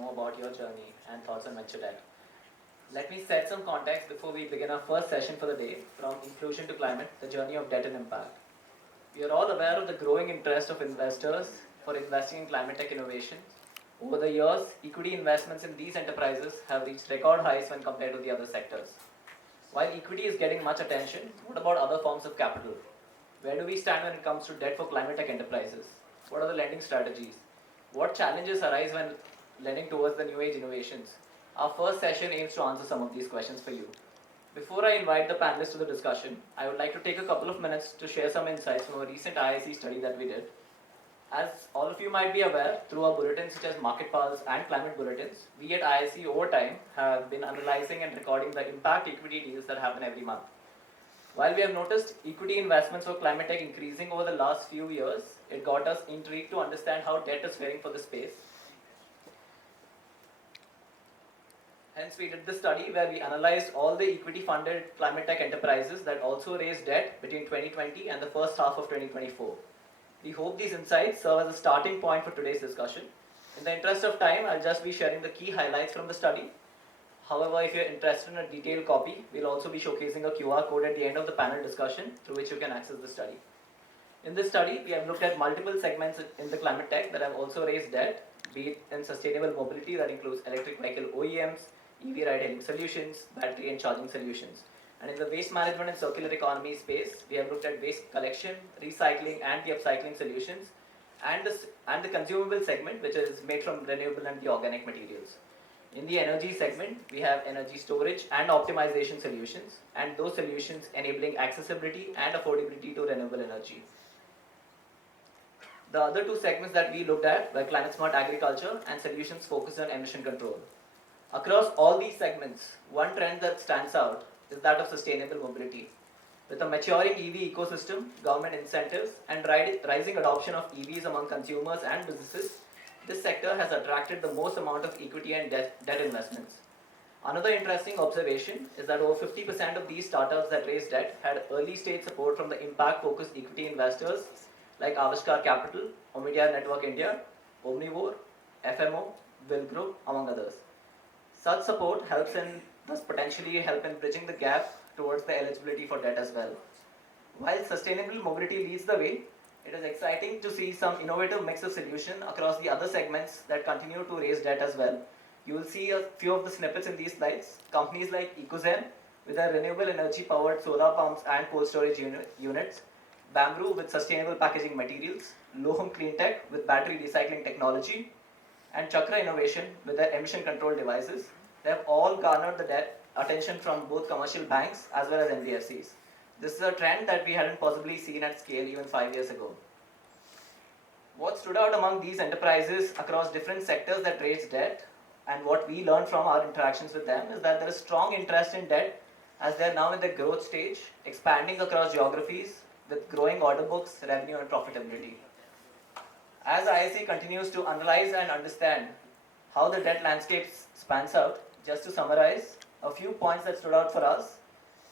know about your journey and thoughts on venture debt. Let me set some context before we begin our first session for the day, from inclusion to climate, the journey of debt and impact. We are all aware of the growing interest of investors for investing in climate tech innovations. Over the years, equity investments in these enterprises have reached record highs when compared to the other sectors. While equity is getting much attention, what about other forms of capital? Where do we stand when it comes to debt for climate tech enterprises? What are the lending strategies? What challenges arise when lending towards the new age innovations? Our first session aims to answer some of these questions for you. Before I invite the panelists to the discussion, I would like to take a couple of minutes to share some insights from a recent IIC study that we did. As all of you might be aware, through our bulletins such as Market Pulse and Climate Bulletins, we at IIC over time have been analyzing and recording the impact equity deals that happen every month. While we have noticed equity investments for climate tech increasing over the last few years, it got us intrigued to understand how debt is faring for the space. Hence, we did this study where we analyzed all the equity-funded climate tech enterprises that also raised debt between 2020 and the first half of 2024. We hope these insights serve as a starting point for today's discussion. In the interest of time, I'll just be sharing the key highlights from the study. However, if you're interested in a detailed copy, we'll also be showcasing a QR code at the end of the panel discussion through which you can access the study. In this study, we have looked at multiple segments in the climate tech that have also raised debt, be it in sustainable mobility that includes electric vehicle OEMs, EV ride-hailing solutions, battery and charging solutions. And in the waste management and circular economy space, we have looked at waste collection, recycling and the upcycling solutions, and the consumable segment, which is made from renewable and the organic materials. In the energy segment, we have energy storage and optimization solutions, and those solutions enabling accessibility and affordability to renewable energy. The other two segments that we looked at were climate smart agriculture and solutions focused on emission control. Across all these segments, one trend that stands out is that of sustainable mobility. With a maturing EV ecosystem, government incentives, and rising adoption of EVs among consumers and businesses, this sector has attracted the most amount of equity and debt investments. Another interesting observation is that over 50% of these startups that raised debt had early stage support from the impact-focused equity investors like Avishkar Capital, Omidyar Network India, Omnivore, FMO, Will Group, among others. Such support helps in thus potentially help in bridging the gap towards the eligibility for debt as well. While sustainable mobility leads the way, it is exciting to see some innovative mix of solution across the other segments that continue to raise debt as well. You will see a few of the snippets in these slides. Companies like Ecozen with their renewable energy powered solar pumps and cold storage units, Bamboo with sustainable packaging materials, Lohum Cleantech with battery recycling technology, and Chakra Innovation with their emission control devices. They have all garnered the debt attention from both commercial banks as well as NBFCs. This is a trend that we hadn't possibly seen at scale even 5 years ago. What stood out among these enterprises across different sectors that raised debt, and what we learned from our interactions with them, is that there is strong interest in debt as they are now in the growth stage, expanding across geographies with growing order books, revenue and profitability. As IIC continues to analyze and understand how the debt landscape spans out, just to summarize, a few points that stood out for us.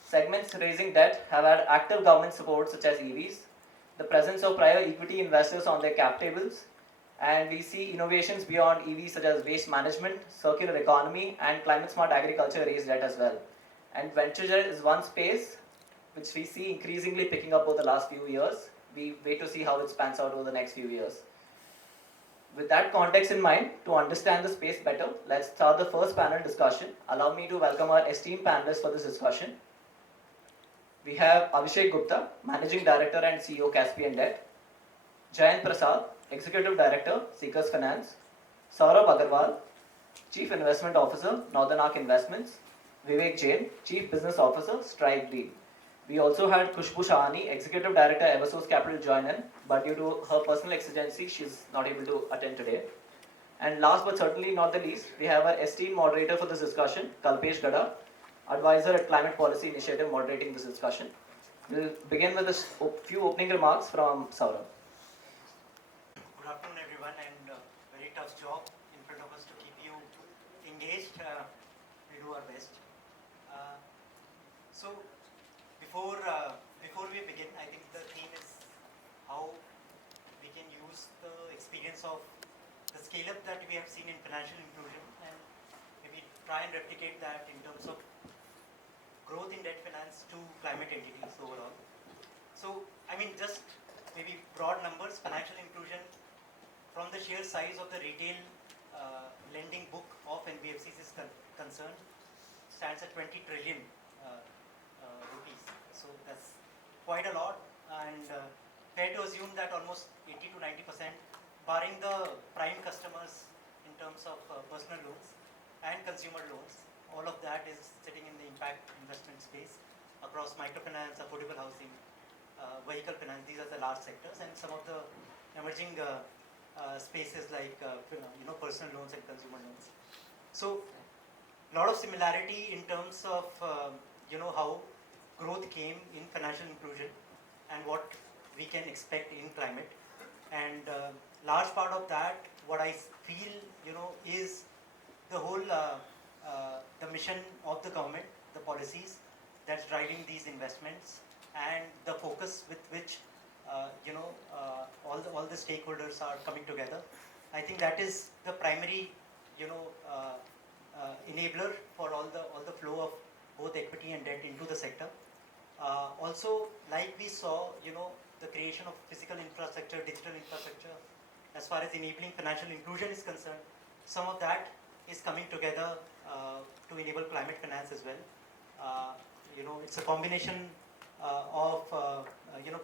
Segments raising debt have had active government support such as EVs, the presence of prior equity investors on their cap tables, and we see innovations beyond EVs such as waste management, circular economy and climate smart agriculture raise debt as well. And venture debt is one space which we see increasingly picking up over the last few years. We wait to see how it spans out over the next few years. With that context in mind, to understand the space better, let's start the first panel discussion. Allow me to welcome our esteemed panelists for this discussion. We have Abhishek Gupta, Managing Director and CEO, Caspian Debt; Jayant Prasad, Executive Director, Seekers Finance; Saurabh Agarwal, Chief Investment Officer, Northern Arc Investments; Vivek Jain, Chief Business Officer, Strike Deal. We also had Khushbu Shahani, Executive Director, Eversource Capital, join in, but due to her personal exigency, she's not able to attend today. And last but certainly not the least, we have our esteemed moderator for this discussion, Kalpesh Gada, Advisor at Climate Policy Initiative, moderating this discussion. We'll begin with a few opening remarks from Saurabh. Good afternoon, everyone, and very tough job in front of us to keep you engaged. We do our best. So, before we begin, I think the theme is how we can use the experience of the scale-up that we have seen in financial inclusion try and replicate that in terms of growth in debt finance to climate entities overall. So, I mean, just maybe broad numbers, financial inclusion from the sheer size of the retail lending book of NBFCs is concerned stands at 20 trillion rupees. So that's quite a lot, and fair to assume that almost 80 to 90%, barring the prime customers in terms of personal loans and consumer loans, all of that is sitting in the impact investment space across microfinance, affordable housing, vehicle finance. These are the large sectors, and some of the emerging spaces like personal loans and consumer loans. So, a lot of similarity in terms of how growth came in financial inclusion and what we can expect in climate. And large part of that, what I feel is the whole the mission of the government, the policies that's driving these investments, and the focus with which all the stakeholders are coming together. I think that is the primary enabler for all the flow of both equity and debt into the sector. Also, like we saw, the creation of physical infrastructure, digital infrastructure, as far as enabling financial inclusion is concerned, some of that is coming together to enable climate finance as well. It's a combination of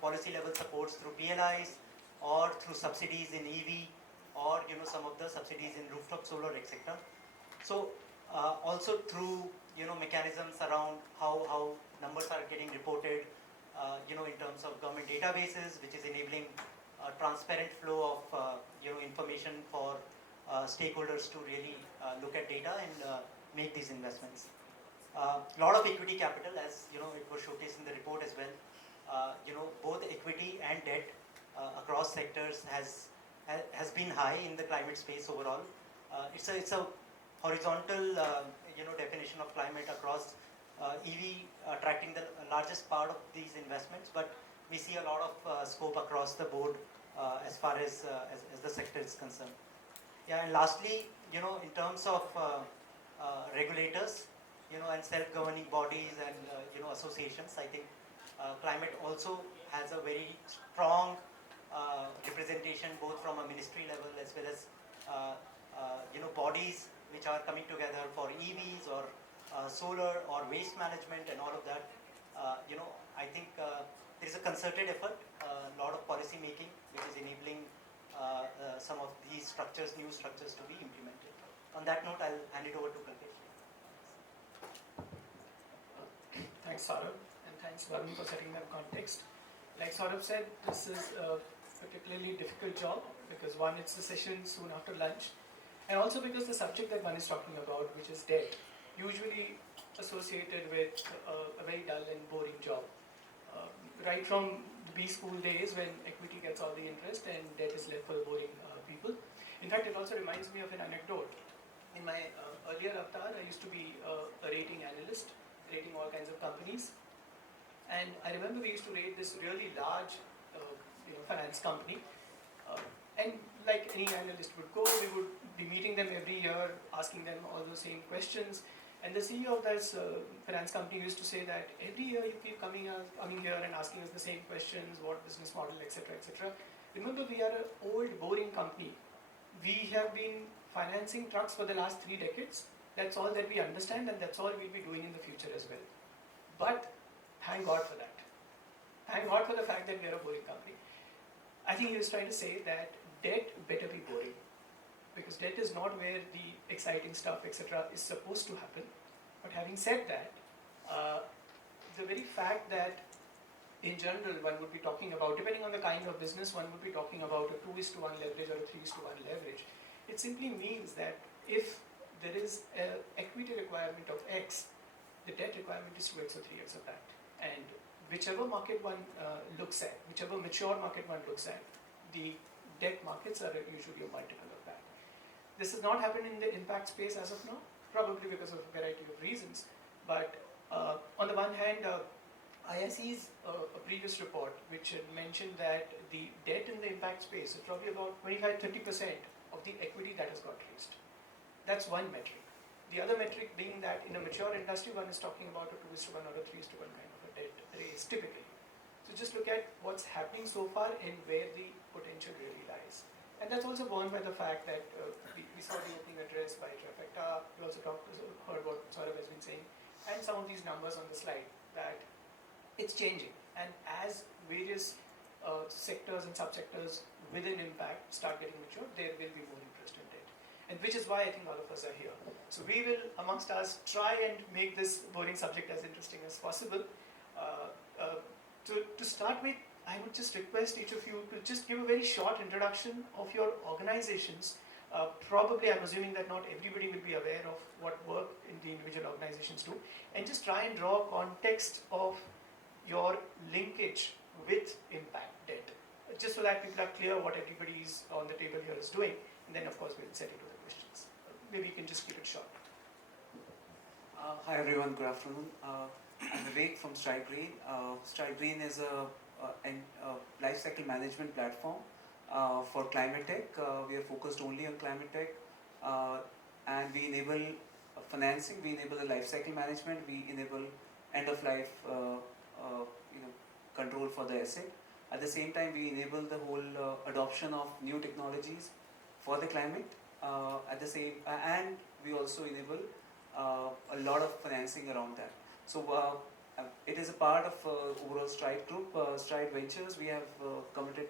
policy level supports through PLIs or through subsidies in EV or some of the subsidies in rooftop solar, etc. So also through mechanisms around how numbers are getting reported, in terms of government databases, which is enabling a transparent flow of information for stakeholders to really look at data and make these investments. A lot of equity capital, as it was showcased in the report as well. Both equity and debt across sectors has been high in the climate space overall. It's a horizontal definition of climate across EV attracting the largest part of these investments, but we see a lot of scope across the board as far as the sector is concerned. Yeah, and lastly, in terms of regulators, and self-governing bodies and associations, I think climate also has a very strong representation both from a ministry level as well as bodies which are coming together for EVs or solar or waste management and all of that. I think there is a concerted effort, a lot of policy making which is enabling some of these structures, new structures to be implemented. On that note, I'll hand it over to Kalpesh. Thanks, Saurabh, and thanks, Varun, for setting that context. Like Saurabh said, this is a particularly difficult job because one, it's a session soon after lunch, and also because the subject that one is talking about, which is debt, usually associated with a very dull and boring job. Right from the B school days when equity gets all the interest and debt is left for the boring people. In fact, it also reminds me of an anecdote. In my earlier avatar, I used to be a rating analyst, rating all kinds of companies. And I remember we used to rate this really large finance company. And like any analyst would go, we would be meeting them every year, asking them all the same questions. And the CEO of this finance company used to say that every year you keep coming here and asking us the same questions, what business model, etc., etc. Remember, we are an old, boring company. We have been financing trucks for the last 3 decades. That's all that we understand, and that's all we'll be doing in the future as well. But thank God for that. Thank God for the fact that we are a boring company. I think he was trying to say that debt better be boring, because debt is not where the exciting stuff, etc., is supposed to happen. But having said that, the very fact that in general one would be talking about, depending on the kind of business, one would be talking about a 2:1 leverage or a 3:1 leverage, it simply means that if there is an equity requirement of X, the debt requirement is 2X or 3X of that. And whichever market one looks at, whichever mature market one looks at, the debt markets are usually a multiple of that. This has not happened in the impact space as of now, probably because of a variety of reasons. But on the one hand, ISE's a previous report which had mentioned that the debt in the impact space is probably about 25-30% of the equity that has got raised. That's one metric. The other metric being that in a mature industry, one is talking about a 2:1 or a 3:1 kind of a debt raise typically. So just look at what's happening so far and where the potential really lies. And that's also borne by the fact that we saw the opening address by Trifecta. We also heard what Saurabh has been saying, and some of these numbers on the slide, that it's changing. And as various sectors and subsectors within impact start getting mature, there will be more interest in it. And which is why I think all of us are here. So we will, amongst us, try and make this boring subject as interesting as possible. To start with, I would just request each of you to just give a very short introduction of your organizations. Probably, I'm assuming that not everybody will be aware of what work in the individual organizations do, and just try and draw context of your linkage with impact debt, just so that people are clear what everybody is on the table here is doing, and then of course we'll set into the questions. Maybe you can just keep it short. Hi everyone, good afternoon. I'm Vivek from Stride Green. Stride Green is a life cycle management platform for climate tech. We are focused only on climate tech, and we enable financing, we enable the life cycle management, we enable end of life control for the asset. At the same time, we enable the whole adoption of new technologies for the climate. And we also enable a lot of financing around that. So it is a part of overall Stride Group, Stride Ventures. We have committed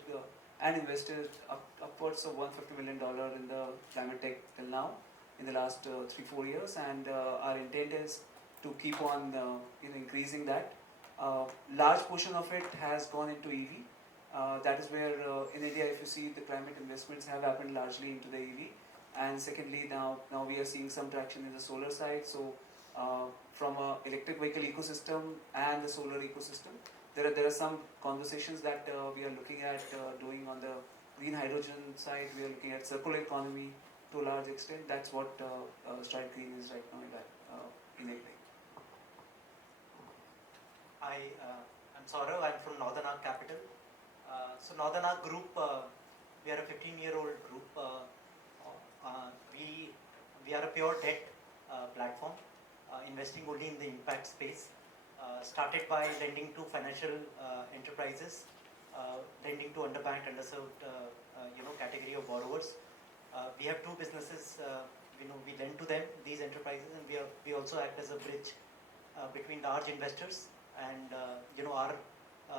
and invested upwards of $150 million in the climate tech till now in the last 3-4 years, and our intent is to keep on increasing that. Large portion of it has gone into EV. That is where in India, if you see, the climate investments have happened largely into the EV. And secondly, now we are seeing some traction in the solar side. So from an electric vehicle ecosystem and the solar ecosystem, there are some conversations that we are looking at doing on the green hydrogen side. We are looking at circular economy to a large extent. That's what Stride Green is right now enabling. Hi, I'm Saurav. I'm from Northern Arc Capital. So Northern Arc Group, we are a 15-year-old group. We are a pure debt platform, investing only in the impact space. Started by lending to financial enterprises, lending to underbanked, underserved, category of borrowers. We have two businesses. We lend to them, these enterprises, and we also act as a bridge between large investors and our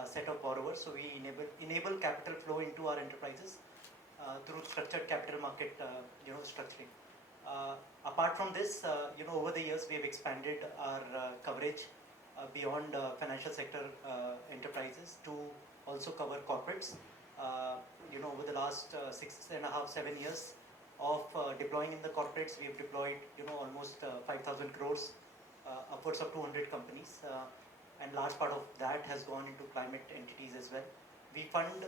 set of borrowers. So we enable capital flow into our enterprises through structured capital market structuring. Apart from this, over the years we have expanded our coverage beyond financial sector enterprises to also cover corporates. Over the last 6.5-7 years of deploying in the corporates, we have deployed almost 5,000 crores, upwards of 200 companies, and large part of that has gone into climate entities as well. We fund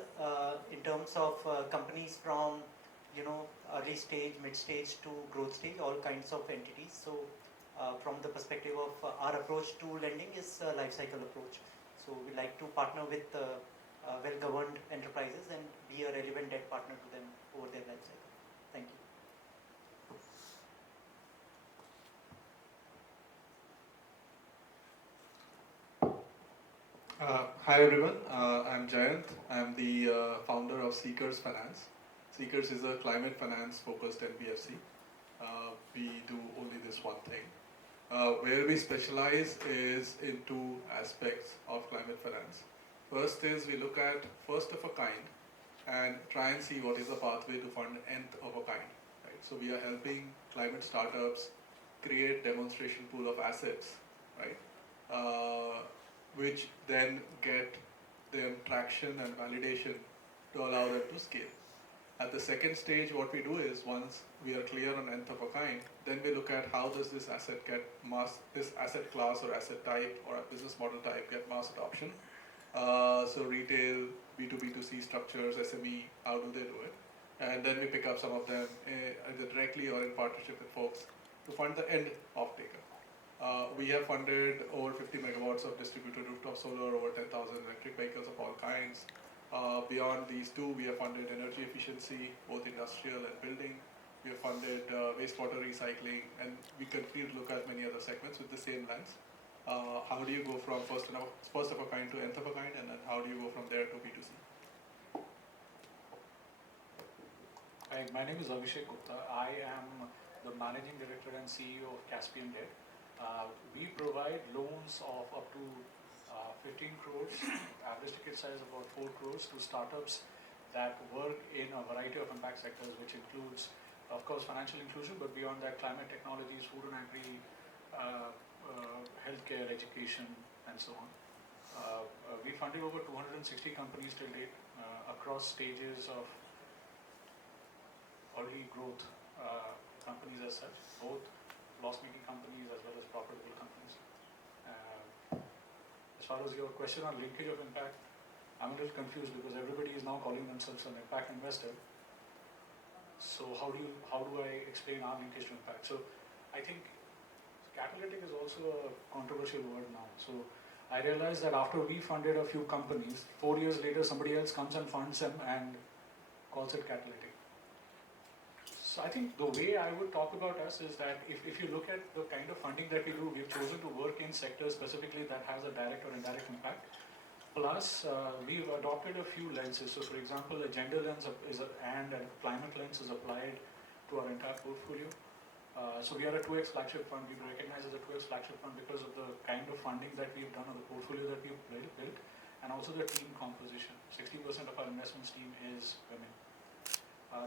in terms of companies from early stage, mid stage to growth stage, all kinds of entities. So from the perspective of our approach to lending is a life cycle approach. So we like to partner with well-governed enterprises and be a relevant debt partner to them over their life cycle. Thank you. Hi everyone, I'm Jayant. I'm the founder of Seekers Finance. Seekers is a climate finance focused NBFC. We do only this one thing. Where we specialize is in two aspects of climate finance. First is we look at first of a kind and try and see what is the pathway to fund nth of a kind. Right? So we are helping climate startups create demonstration pool of assets, right? Which then get them traction and validation to allow them to scale. At the second stage, what we do is once we are clear on nth of a kind, then we look at how does this asset get this asset class or asset type or a business model type get mass adoption. So retail, B2B2C structures, SME, how do they do it? And then we pick up some of them either directly or in partnership with folks to fund the end off-taker. We have funded over 50 megawatts of distributed rooftop solar, over 10,000 electric vehicles of all kinds. Beyond these two, we have funded energy efficiency, both industrial and building. we have funded wastewater recycling, and we continue to look at many other segments with the same lens. How do you go from first of a kind to nth of a kind, and then how do you go from there to B2C? Hi, my name is Abhishek Gupta. I am the Managing Director and CEO of Caspian Debt. We provide loans of up to 15 crores, average ticket size about 4 crores to startups that work in a variety of impact sectors, which includes, of course, financial inclusion, but beyond that, climate technologies, food and agri, healthcare, education, and so on. We funded over 260 companies till date across stages of early growth companies as such, both loss-making companies as well as profitable companies. As far as your question on linkage of impact, I'm a little confused because everybody is now calling themselves an impact investor. So how do I explain our linkage to impact? So I think catalytic is also a controversial word now. So I realized that after we funded a few companies, 4 years later somebody else comes and funds them and calls it catalytic. So I think the way I would talk about us is that if you look at the kind of funding that we do, we've chosen to work in sectors specifically that has a direct or indirect impact. Plus, we've adopted a few lenses. So for example, a gender lens and a climate lens is applied to our entire portfolio. So we are a 2x flagship fund. We recognize as a 2x flagship fund because of the kind of funding that we've done or the portfolio that we've built, and also the team composition. 60% of our investments team is women.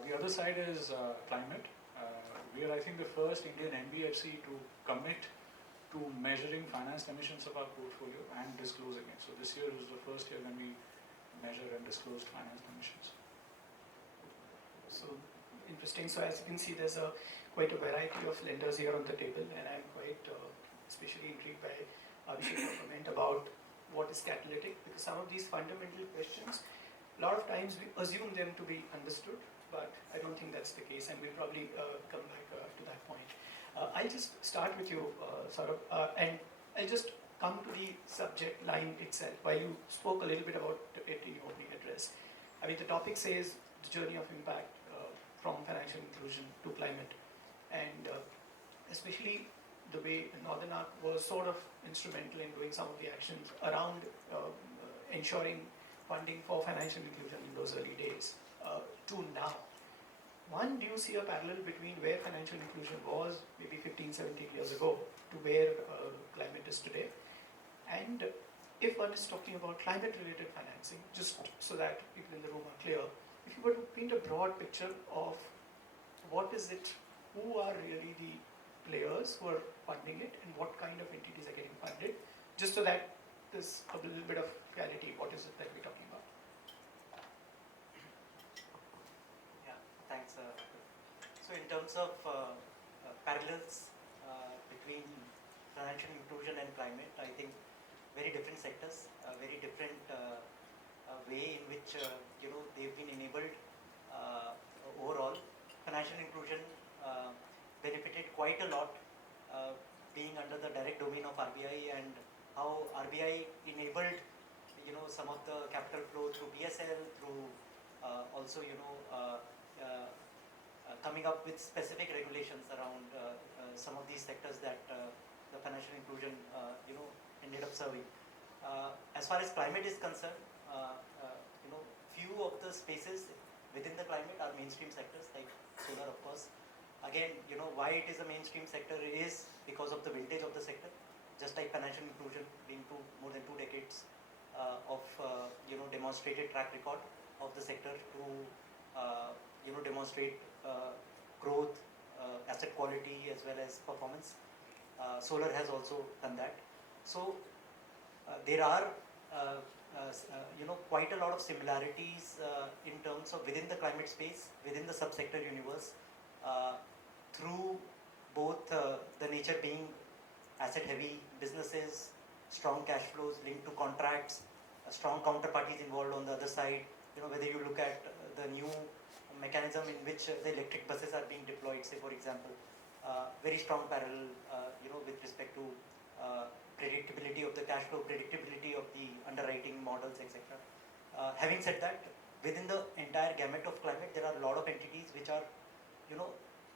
The other side is climate. We are, I think, the first Indian NBFC to commit to measuring financed emissions of our portfolio and disclosing it. So this year was the first year when we measured and disclosed financed emissions. So interesting. So as you can see, there's quite a variety of lenders here on the table, and I'm quite especially intrigued by Abhishek's comment about what is catalytic, because some of these fundamental questions, a lot of times we assume them to be understood, but I don't think that's the case, and we'll probably come back to that point. I'll just start with you, Saurabh, and I'll just come to the subject line itself. While you spoke a little bit about it in your opening address, I mean, the topic says the journey of impact from financial inclusion to climate, and especially the way Northern Arc was sort of instrumental in doing some of the actions around ensuring funding for financial inclusion in those early days to now. One, do you see a parallel between where financial inclusion was maybe 15, 17 years ago to where climate is today? And if one is talking about climate-related financing, just so that people in the room are clear, if you were to paint a broad picture of what is it, who are really the players who are funding it and what kind of entities are getting funded, just so that there's a little bit of clarity, what is it that we're talking about? Yeah, thanks. So in terms of parallels between financial inclusion and climate, I think very different sectors, very different way in which they've been enabled. Overall, financial inclusion benefited quite a lot being under the direct domain of RBI, and how RBI enabled some of the capital flow through PSL, through also coming up with specific regulations around some of these sectors that the financial inclusion ended up serving. As far as climate is concerned, few of the spaces within the climate are mainstream sectors like solar, of course. Again, why it is a mainstream sector is because of the vintage of the sector. Just like financial inclusion being more than 2 decades of demonstrated track record of the sector to demonstrate growth, asset quality as well as performance. Solar has also done that. So there are quite a lot of similarities in terms of within the climate space, within the subsector universe, through both the nature being asset heavy businesses, strong cash flows linked to contracts, strong counterparties involved on the other side. Whether you look at the new mechanism in which the electric buses are being deployed, say for example, very strong parallel with respect to predictability of the cash flow, predictability of the underwriting models, etc. Having said that, within the entire gamut of climate, there are a lot of entities which are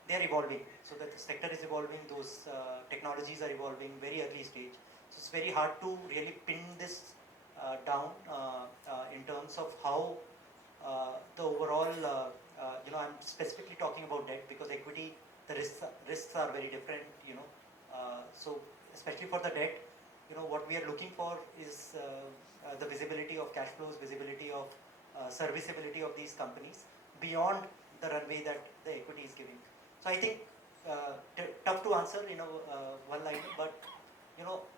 they are evolving. So that the sector is evolving, those technologies are evolving very early stage. So it's very hard to really pin this down in terms of how the overall, I'm specifically talking about debt because equity, the risks are very different, so especially for the debt, what we are looking for is the visibility of cash flows, visibility of serviceability of these companies beyond the runway that the equity is giving. So I think tough to answer, one line, but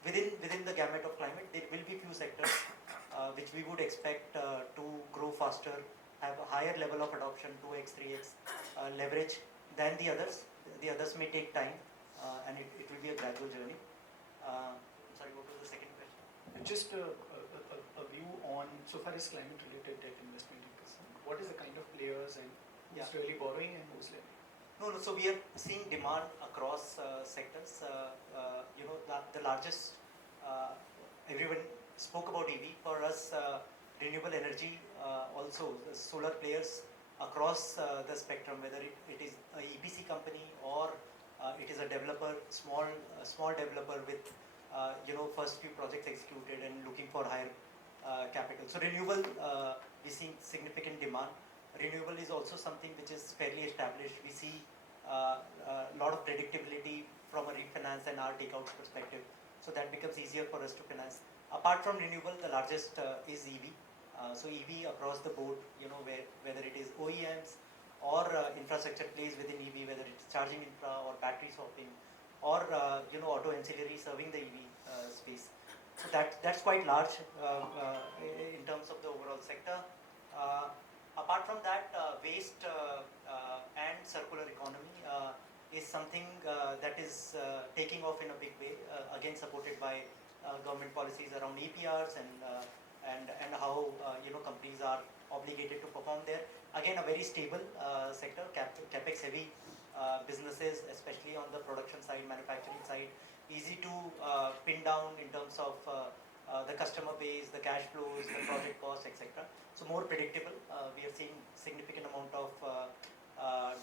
within the gamut of climate, there will be few sectors which we would expect to grow faster, have a higher level of adoption, 2x, 3x leverage than the others. The others may take time, and it will be a gradual journey. Sorry, what was the second question? Just a view on, so far as climate-related debt investment is concerned, what is the kind of players and who's really borrowing and who's lending? No, so we are seeing demand across sectors. The largest, everyone spoke about EV. For us, renewable energy, also the solar players across the spectrum, whether it is a EPC company or it is a developer, small developer with first few projects executed and looking for higher capital. So renewable, we see significant demand. Renewable is also something which is fairly established. We see a lot of predictability from a refinance and our takeout perspective. So that becomes easier for us to finance. Apart from renewable, the largest is EV. So EV across the board, whether it is OEMs or infrastructure plays within EV, whether it's charging infra or battery swapping or auto ancillary serving the EV space. So that's quite large in terms of the overall sector. Apart from that, waste and circular economy is something that is taking off in a big way, again supported by government policies around EPRs and how companies are obligated to perform there. Again, a very stable sector, capex heavy businesses, especially on the production side, manufacturing side, easy to pin down in terms of the customer base, the cash flows, the project costs, etc. So more predictable. We are seeing significant amount of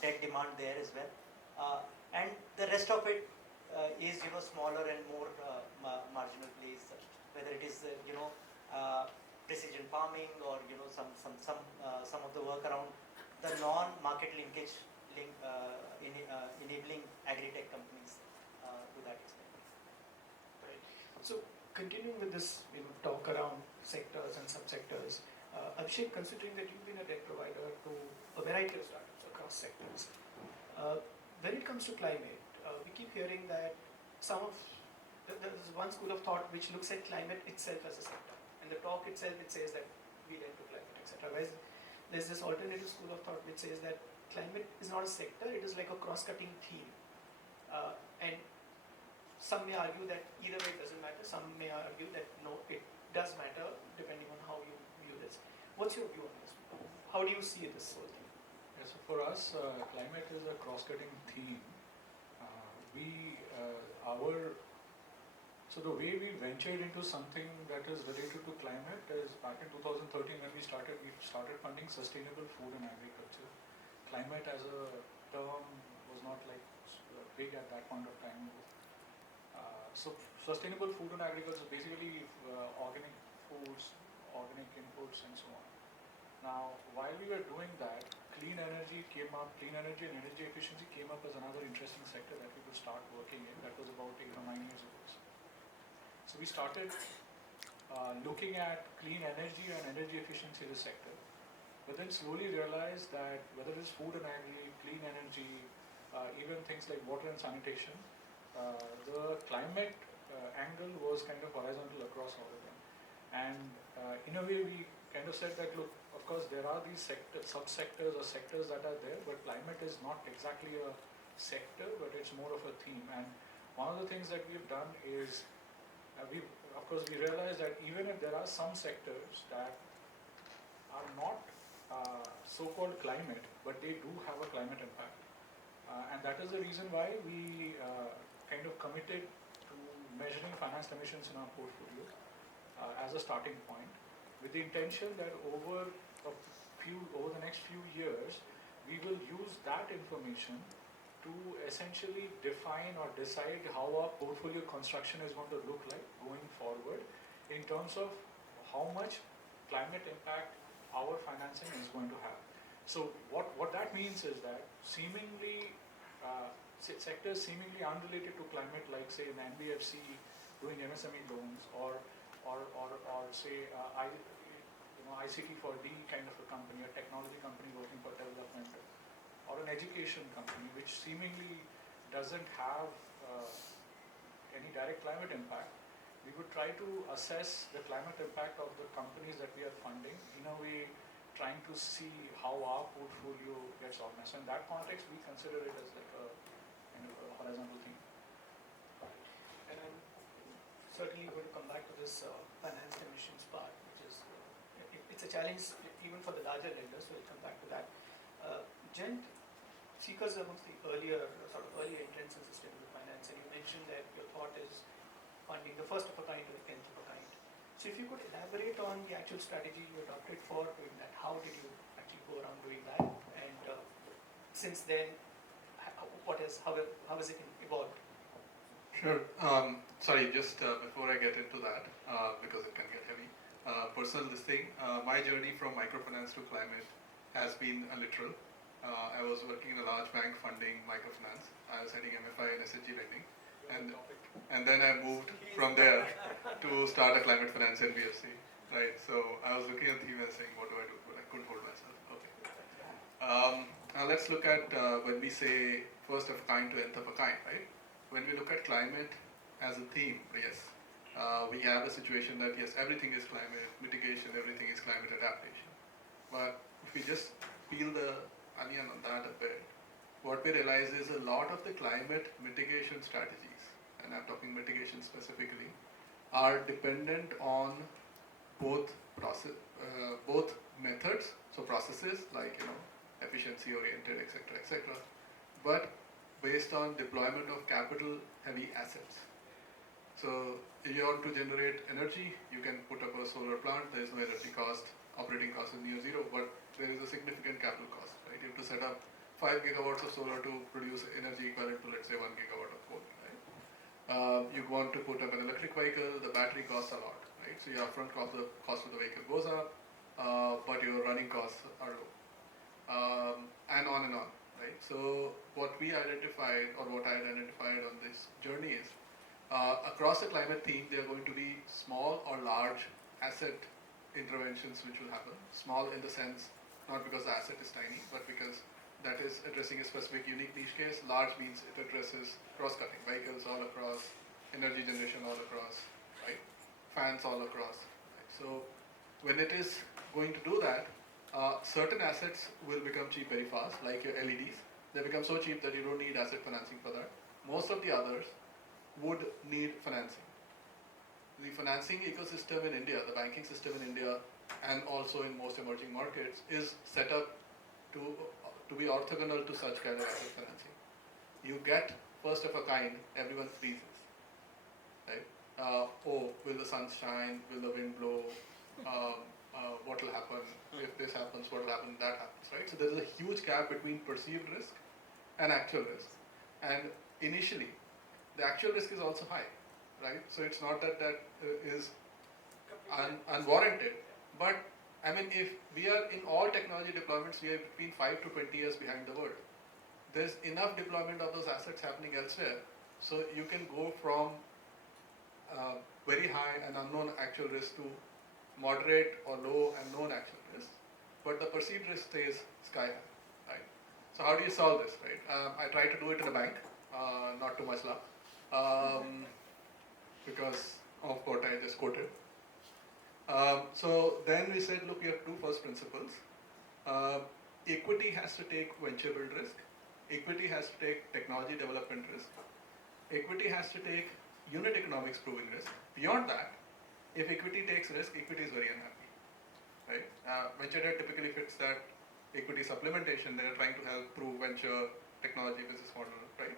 debt demand there as well, and the rest of it is smaller and more marginal plays, whether it is precision farming or some of the work around the non-market linkage enabling agri-tech companies to that extent. Right. So continuing with this talk around sectors and subsectors, Abhishek, considering that you've been a debt provider to a variety of startups across sectors, when it comes to climate, we keep hearing that there's one school of thought which looks at climate itself as a sector. In the talk itself, it says that we lend to climate, etc. Whereas there's this alternative school of thought which says that climate is not a sector, it is like a cross-cutting theme. And some may argue that either way it doesn't matter, some may argue that no, it does matter depending on how you view this. What's your view on this? How do you see this whole thing? Yeah, so for us, climate is a cross-cutting theme. So the way we ventured into something that is related to climate is back in 2013 when we started funding sustainable food and agriculture. Climate as a term was not like big at that point of time. So sustainable food and agriculture is basically organic foods, organic inputs and so on. Now, while we were doing that, clean energy came up, clean energy and energy efficiency came up as another interesting sector that we could start working in. That was about 8 or 9 years ago. So we started looking at clean energy and energy efficiency in the sector, but then slowly realized that whether it's food and agri, clean energy, even things like water and sanitation, the climate angle was kind of horizontal across all of them. And in a way we kind of said that, look, of course there are these subsectors or sectors that are there, but climate is not exactly a sector, but it's more of a theme. And one of the things that we've done is, we realize that even if there are some sectors that are not so-called climate, but they do have a climate impact. And that is the reason why we kind of committed to measuring financial emissions in our portfolio as a starting point, with the intention that over the next few years, we will use that information to essentially define or decide how our portfolio construction is going to look like going forward in terms of how much climate impact our financing is going to have. So what that means is that seemingly sectors seemingly unrelated to climate, like say an NBFC doing MSME loans, or say ICT for D kind of a company, a technology company working for development, or an education company which seemingly doesn't have any direct climate impact, we would try to assess the climate impact of the companies that we are funding, in a way trying to see how our portfolio gets organized. So in that context, we consider it as like a kind of a horizontal thing. And I'm certainly going to come back to this financed emissions part, which is it's a challenge even for the larger lenders. So we'll come back to that. Gent, Seekers are amongst the earlier entrants in sustainable finance, and you mentioned that your thought is funding the first of a kind or the tenth of a kind. So if you could elaborate on the actual strategy you adopted for doing that, how did you actually go around doing that, and since then, how has it evolved? Sure. Sorry, just before I get into that, because it can get heavy, personal this thing, my journey from microfinance to climate has been a literal. I was working in a large bank funding microfinance. I was heading MFI and SHG lending. And then I moved from there to start a climate finance NBFC, right? So I was looking at the theme and saying, what do I do? But I couldn't hold myself. Okay. Now let's look at when we say first of a kind to nth of a kind, right? When we look at climate as a theme, yes, we have a situation that yes, everything is climate mitigation, everything is climate adaptation. But if we just peel the onion on that a bit, what we realize is a lot of the climate mitigation strategies, and I'm talking mitigation specifically, are dependent on both methods, so processes like efficiency oriented, etc., but based on deployment of capital heavy assets. So if you want to generate energy, you can put up a solar plant. There is no energy cost, operating cost is near zero, but there is a significant capital cost, right? You have to set up 5 gigawatts of solar to produce energy equivalent to, let's say, 1 gigawatt of coal, right? You want to put up an electric vehicle, the battery costs a lot, right? So your upfront cost, the cost of the vehicle goes up, but your running costs are low, and on, right? So what we identified, or what I identified on this journey is, across the climate theme, there are going to be small or large asset interventions which will happen. Small in the sense, not because the asset is tiny, but because that is addressing a specific unique niche case. Large means it addresses cross-cutting, vehicles all across, energy generation all across, right? Fans all across. Right? So when it is going to do that, certain assets will become cheap very fast, like your LEDs. They become so cheap that you don't need asset financing for that. Most of the others would need financing. The financing ecosystem in India, the banking system in India, and also in most emerging markets, is set up to be orthogonal to such kind of asset financing. You get first of a kind, everyone freezes, right? Will the sun shine? Will the wind blow? What will happen if this happens? What will happen? That happens, right? So there is a huge gap between perceived risk and actual risk. And initially, the actual risk is also high, right? So it's not that is unwarranted, but I mean, if we are in all technology deployments, we are between 5 to 20 years behind the world. There's enough deployment of those assets happening elsewhere, so you can go from very high and unknown actual risk to moderate or low and known actual risk, but the perceived risk stays sky high, right? So how do you solve this, right? I tried to do it in a bank, not too much luck, because of what I just quoted. So then we said, look, we have two first principles. Equity has to take venture build risk. Equity has to take technology development risk. Equity has to take unit economics proving risk. Beyond that, if equity takes risk, equity is very unhappy, right? Venture debt typically fits that equity supplementation. They are trying to help prove venture technology business model, right?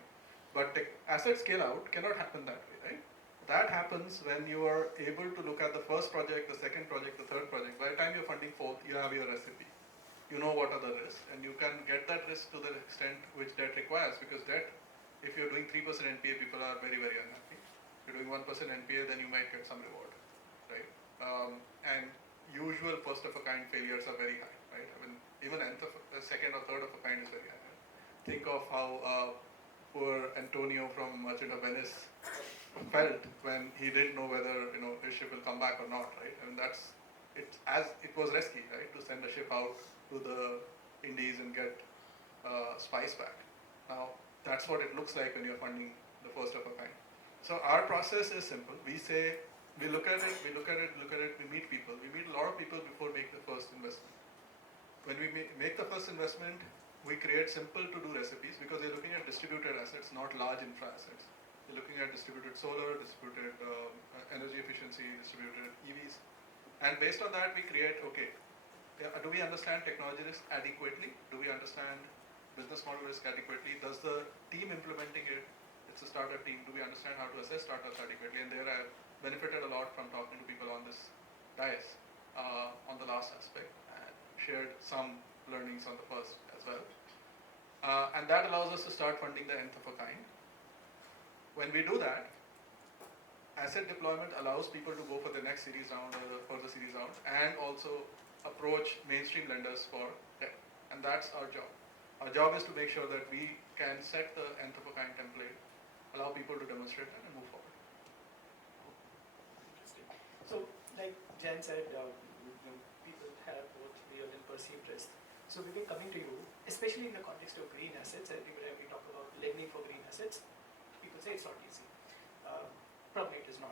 But asset scale out cannot happen that way, right? That happens when you are able to look at the first project, the second project, the third project. By the time you're funding fourth, you have your recipe. you know what are the risks, and you can get that risk to the extent which debt requires, because debt, if you're doing 3% NPA, people are very, very unhappy. If you're doing 1% NPA, then you might get some reward, right? And usual first of a kind failures are very high, right? I mean, even second or third of a kind is very high. Think of how poor Antonio from Merchant of Venice felt when he didn't know whether his ship will come back or not, right? I mean, it was risky, right, to send a ship out to the Indies and get spice back. Now that's what it looks like when you're funding the first of a kind. So our process is simple. We say we look at it, we meet people. We meet a lot of people before we make the first investment. When we make the first investment, we create simple to do recipes because we're looking at distributed assets, not large infra assets. We're looking at distributed solar, distributed energy efficiency, distributed EVs. And based on that, we create, okay, do we understand technology risk adequately? Do we understand business model risk adequately? Does the team implementing it, it's a startup team, do we understand how to assess startups adequately? And there I've benefited a lot from talking to people on this dais on the last aspect, and shared some learnings on the first as well. And that allows us to start funding the nth of a kind. When we do that, asset deployment allows people to go for the next series round or the further series round, and also approach mainstream lenders for debt. And that's our job. Our job is to make sure that we can set the nth of a kind template, allow people to demonstrate that, and move forward. Interesting. So, like Jan said, people have both real and perceived risk. So, we've been coming to you, especially in the context of green assets. Everywhere we talk about lending for green assets, people say it's not easy. Probably it is not.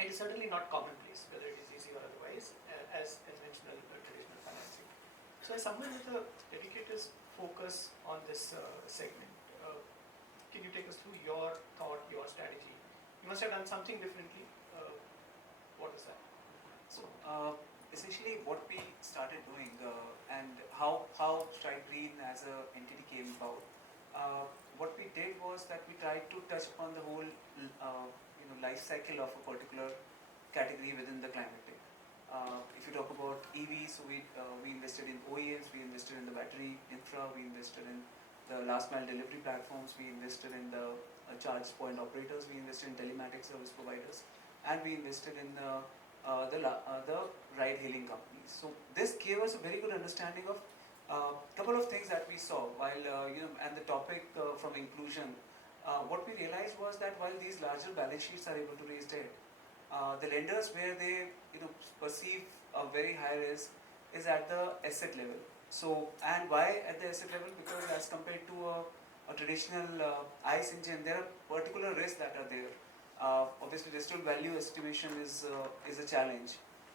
It is certainly not commonplace, whether it is easy or otherwise, as conventional traditional financing. So, as someone with a dedicated focus on this segment, can you take us through your thought, your strategy? You must have done something differently. What is that? So essentially, what we started doing and how Strike Green as an entity came about. What we did was that we tried to touch upon the whole life cycle of a particular category within the climate tech. If you talk about EVs, so we invested in OEMs, we invested in the battery infra, we invested in the last mile delivery platforms, we invested in the charge point operators, we invested in telematics service providers, and we invested in the ride hailing companies. So this gave us a very good understanding of a couple of things that we saw while and the topic from inclusion. What we realized was that while these larger balance sheets are able to raise debt, the lenders where they perceive a very high risk is at the asset level. So, and why at the asset level? Because as compared to a traditional ICE engine, there are particular risks that are there. Obviously, residual value estimation is a challenge,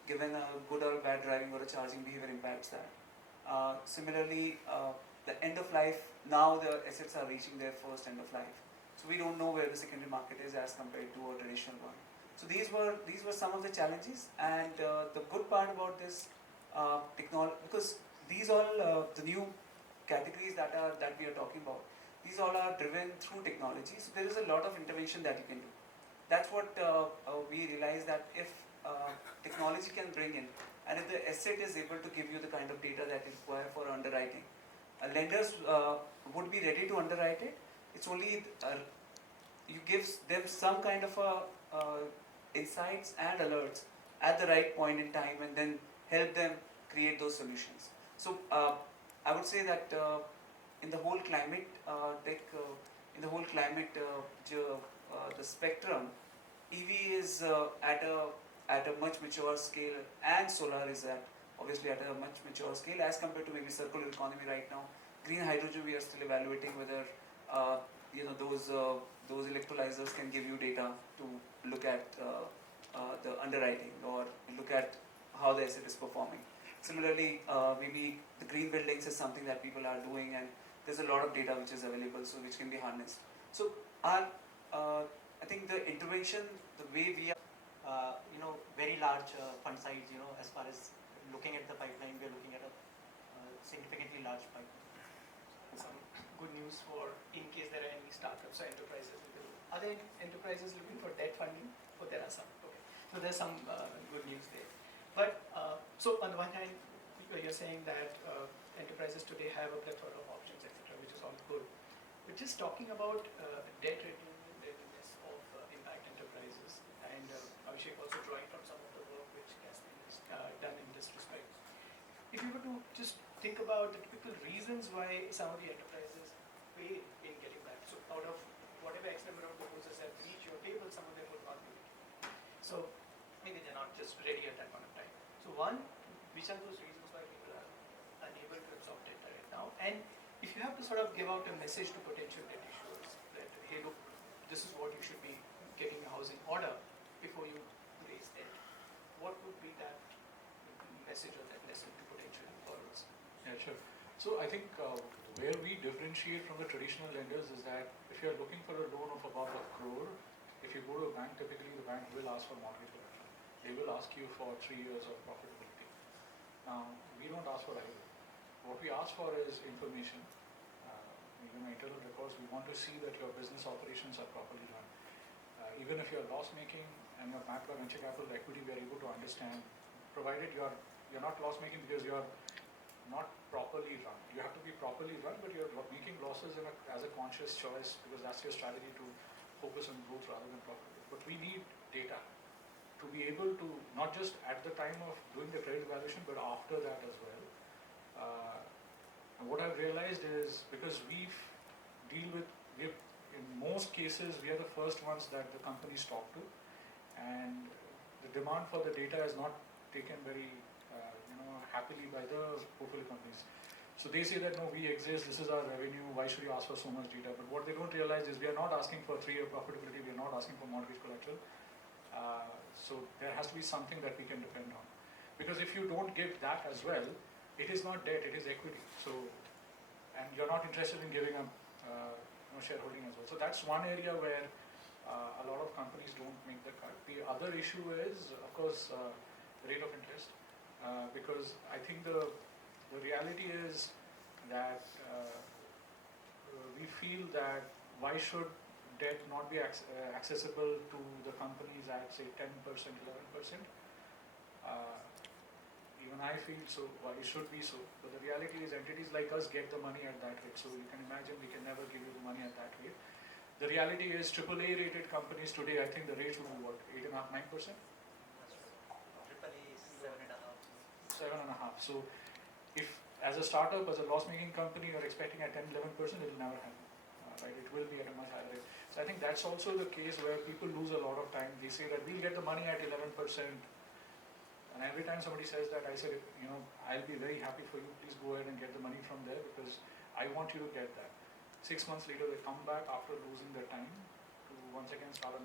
given a good or bad driving or a charging behavior impacts that. Similarly, the end of life, now the assets are reaching their first end of life. So we don't know where the secondary market is as compared to a traditional one. So these were some of the challenges, and the good part about this technology, because these all the new categories that we are talking about, these all are driven through technology. So there is a lot of intervention that you can do. That's what we realized, that if technology can bring in, and if the asset is able to give you the kind of data that is required for underwriting, lenders would be ready to underwrite it. It's only you give them some kind of insights and alerts at the right point in time, and then help them create those solutions. So I would say that in the whole climate tech, in the whole climate the spectrum, EV is at a much mature scale, and solar is obviously at a much mature scale as compared to maybe circular economy right now. Green hydrogen, we are still evaluating whether those electrolyzers can give you data to look at the underwriting or look at how the asset is performing. Similarly, maybe the green buildings is something that people are doing, and there's a lot of data which is available, so which can be harnessed. So I think the intervention, the way we are, very large fund size, as far as looking at the pipeline, we're looking at a significantly large pipeline. Some good news for in case there are any startups or enterprises. Are there enterprises looking for debt funding? Oh, there are some. Okay, so there's some good news there. But so on the one hand, you're saying that enterprises today have a plethora of options, etc., which is all good. But just talking about debt readiness of impact enterprises, and Abhishek also drawing from some of the work which Caspian has done in this respect. If you were to just think about the typical reasons why some of the enterprises fail in getting back, so out of whatever X number of proposals that reach your table, some of them would not be ready. So maybe they're not just ready at that point of time. So one, which are those reasons why people are unable to absorb data right now? And if you have to sort of give out a message to potential debt issuers that, hey, look, this is what you should be getting your house in order before you raise debt, what would be that message or that lesson to potential borrowers? Yeah, sure. So I think where we differentiate from the traditional lenders is that if you're looking for a loan of about 1 crore, if you go to a bank, typically the bank will ask for mortgage collateral. They will ask you for 3 years of profitability. Now, we don't ask for either. What we ask for is information. Internal records. We want to see that your business operations are properly run. Even if you're loss making and you're backed by venture capital equity, we are able to understand, provided you're not loss making because you're not properly run. You have to be properly run, but you're making losses as a conscious choice because that's your strategy to focus on growth rather than profitability. But we need data to be able to, not just at the time of doing the credit evaluation, but after that as well. And what I've realized is because in most cases, we are the first ones that the companies talk to, and the demand for the data is not taken very happily by the portfolio companies. So they say that no, we exist, this is our revenue, why should you ask for so much data? But what they don't realize is we are not asking for 3-year profitability, we are not asking for mortgage collateral. So there has to be something that we can depend on. Because if you don't give that as well, it is not debt, it is equity. So, and you're not interested in giving a shareholding as well. So that's one area where a lot of companies don't make the cut. The other issue is, of course, the rate of interest. Because I think the reality is that we feel that why should debt not be accessible to the companies at say 10%, 11%? Even I feel so, why it should be so. But the reality is entities like us get the money at that rate. So you can imagine we can never give you the money at that rate. The reality is AAA rated companies today, I think the rates would be what, 8.5%, 9%? AAA is 7.5. 7.5. So if as a startup, as a loss-making company, you're expecting at 10, 11%, it will never happen. Right? It will be at a much higher rate. So I think that's also the case where people lose a lot of time. They say that we'll get the money at 11%. And every time somebody says that, I say, I'll be very happy for you. Please go ahead and get the money from there because I want you to get that. 6 months later, they come back after losing their time to once again start a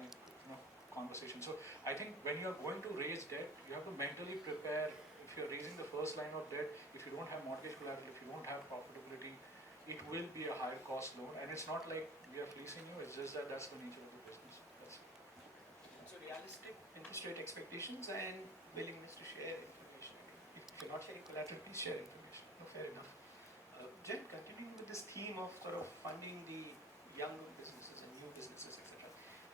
conversation. So I think when you're going to raise debt, you have to mentally prepare. If you're raising the first line of debt, if you don't have mortgage collateral, if you don't have profitability, it will be a higher cost loan. And it's not like we are fleecing you, it's just that that's the nature of the business. That's it. So realistic interest rate expectations and willingness to share information. If you're not sharing collateral, please share information. No, fair enough. Jen, continuing with this theme of sort of funding the young businesses and new businesses, etc.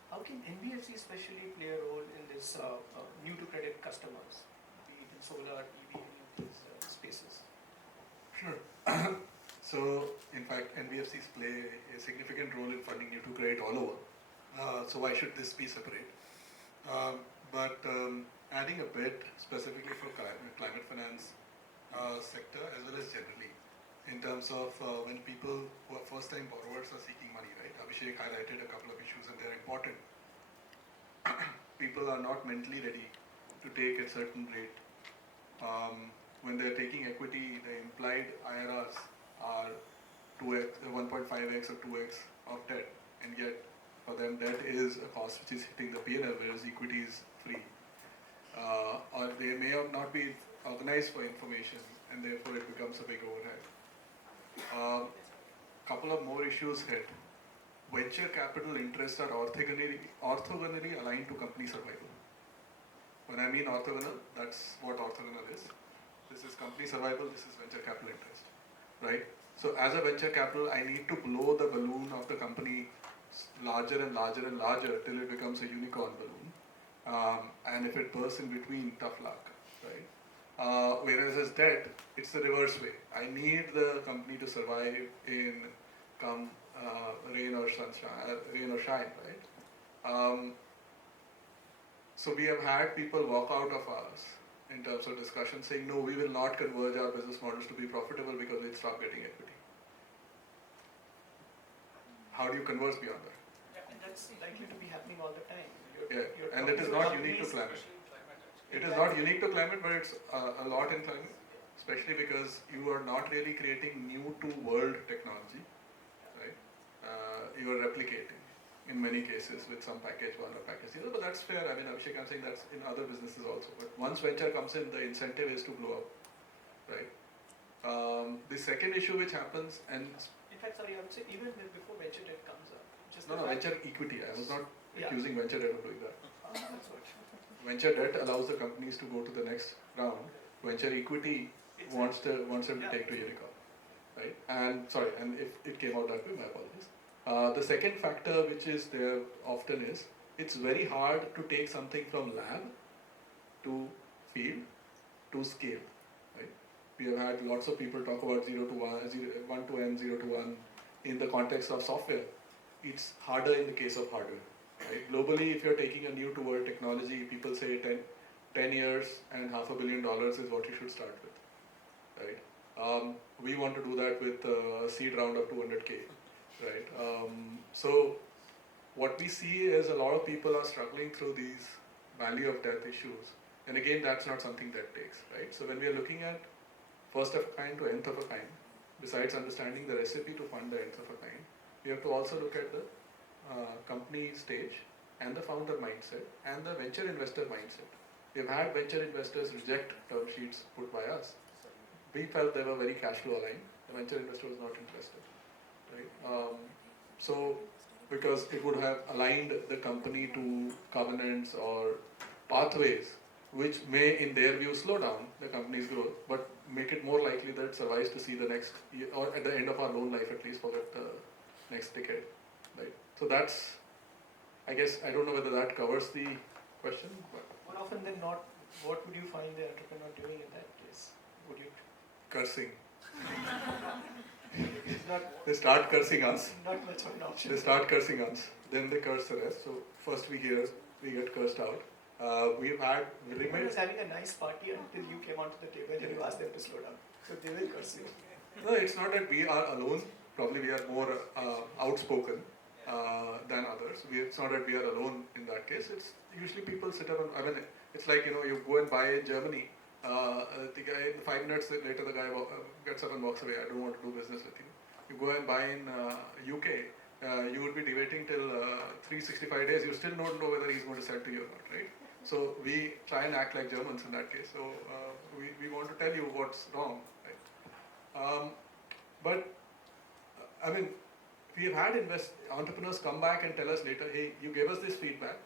How can NBFC especially play a role in this new to credit customers, be it in solar, EV, any of these spaces? Sure. So, in fact, NBFCs play a significant role in funding new to credit all over. So why should this be separate? But adding a bit specifically for climate finance sector as well as generally, in terms of when people who are first-time borrowers are seeking money, right? Abhishek highlighted a couple of issues and they're important. People are not mentally ready to take a certain rate. When they're taking equity, the implied IRRs are 2x, 1.5x or 2x of debt, and yet for them debt is a cost which is hitting the P&L, whereas equity is free. Or they may not be organized for information, and therefore it becomes a big overhead. Couple of more issues hit. Venture capital interests are orthogonally aligned to company survival. When I mean orthogonal, that's what orthogonal is. This is company survival, this is venture capital interest, right? So as a venture capital, I need to blow the balloon of the company larger and larger and larger till it becomes a unicorn balloon. And if it bursts in between, tough luck, right? Whereas as debt, it's the reverse way. I need the company to survive in come rain or sunshine, rain or shine, right? So we have had people walk out of us in terms of discussion saying, no, we will not converge our business models to be profitable because we'll stop getting equity. How do you converse beyond that? Yeah, and that's likely to be happening all the time. Yeah, and it is not unique to climate. It is not unique to climate, but it's a lot in climate, especially because you are not really creating new to world technology, right? You are replicating in many cases with some package one or package zero, but that's fair. I mean, Abhishek, I'm saying that's in other businesses also. But once venture comes in, the incentive is to blow up, right? The second issue which happens, and In fact, sorry, I would say even before venture debt comes up, just no, the no, fact- venture equity. I was not Yeah. accusing venture debt of doing that. That's what. Venture debt allows the companies to go to the next round. Venture equity wants them to Yeah. take to unicorn, right? And sorry, and if it came out that way, my apologies. The second factor which is there often is it's very hard to take something from lab to field to scale, right? We have had lots of people talk about 0 to 1, 1 to n, 0 to 1 in the context of software. It's harder in the case of hardware, right? Globally, if you're taking a new to world technology, people say 10 years and $500 million is what you should start with, right? We want to do that with a seed round of 200K, right? So what we see is a lot of people are struggling through these value of death issues. And again, that's not something that takes, right? So when we are looking at first of a kind to nth of a kind, besides understanding the recipe to fund the nth of a kind, we have to also look at the company stage and the founder mindset and the venture investor mindset. We have had venture investors reject term sheets put by us. We felt they were very cash flow aligned. The venture investor was not interested, right? So because it would have aligned the company to covenants or pathways which may in their view slow down the company's growth but make it more likely that it survives to see the next year, or at the end of our loan life at least for the next decade, right? So that's, I guess, I don't know whether that covers the question, but More often than not, what would you find the entrepreneur doing in that case? Would you cursing. not They start cursing us. not much of an option? They start cursing us, then they curse the rest. So first we get cursed out. We've had Everyone was having a nice party until you came onto the table and you asked them to slow down. So they will curse you. No, it's not that we are alone. Probably we are more outspoken than others. It's not that we are alone in that case. It's usually people sit around. I mean, it's like, you go and buy in Germany. The guy, 5 minutes later, the guy gets up and walks away. I don't want to do business with you. You go and buy in UK. You would be debating till 365 days. You still don't know whether he's going to sell to you or not, right? So we try and act like Germans in that case. So we want to tell you what's wrong, right? But I mean, we have had entrepreneurs come back and tell us later, hey, you gave us this feedback.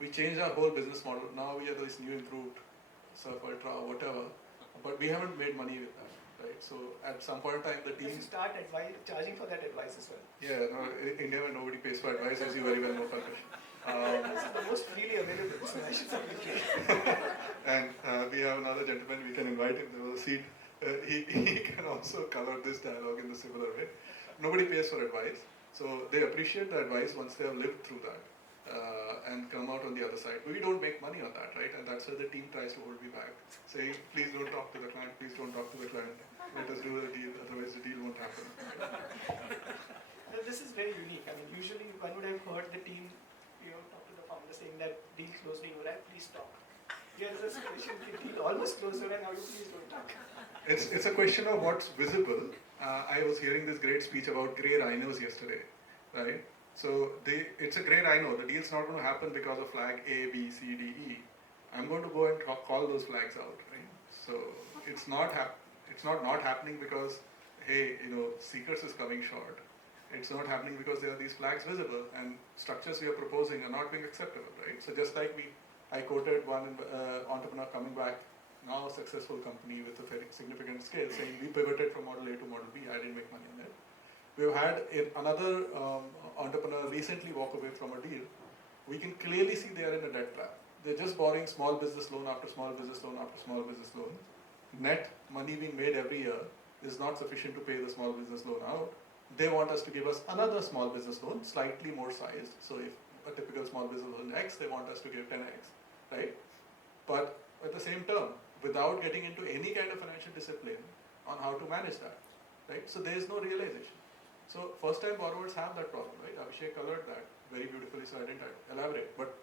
We changed our whole business model. Now we have this new improved Surf Ultra or whatever, but we haven't made money with that, right? So at some point in time, the You team. have to start charging for that advice as well. Yeah, no, India where nobody pays for advice, as you very well know, Pankaj. This is the most freely available, so I should say. And we have another gentleman, we can invite him, there was a seat. He can also color this dialogue in the similar way. Nobody pays for advice, so they appreciate the advice once they have lived through that and come out on the other side. But we don't make money on that, right? And that's why the team tries to hold me back, saying, please don't talk to the client, please don't talk to the client, let us do the deal, otherwise the deal won't happen. Well, this is very unique. I mean, usually one would have heard the team, talk to the founder saying that deal closed in your eye, please talk. Here is a situation, the deal almost closed your eye, now you please don't talk. It's a question of what's visible. I was hearing this great speech about grey rhinos yesterday, right? So it's a grey rhino. The deal's not going to happen because of flag A, B, C, D, E. I'm going to go and call those flags out, right? So it's not happening because, hey, Seekers is coming short. It's not happening because there are these flags visible and structures we are proposing are not being acceptable, right? So just like I quoted one entrepreneur coming back, now a successful company with a very significant scale, saying we pivoted from model A to model B, I didn't make money on that. We've had another entrepreneur recently walk away from a deal. We can clearly see they are in a debt trap. They're just borrowing small business loan after small business loan after small business loan. net money being made every year is not sufficient to pay the small business loan out. They want us to give us another small business loan, slightly more sized. So if a typical small business loan is X, they want us to give 10X, right? But at the same term, without getting into any kind of financial discipline on how to manage that, right? So there is no realization. So first time borrowers have that problem, right? Abhishek colored that very beautifully, so I didn't elaborate. But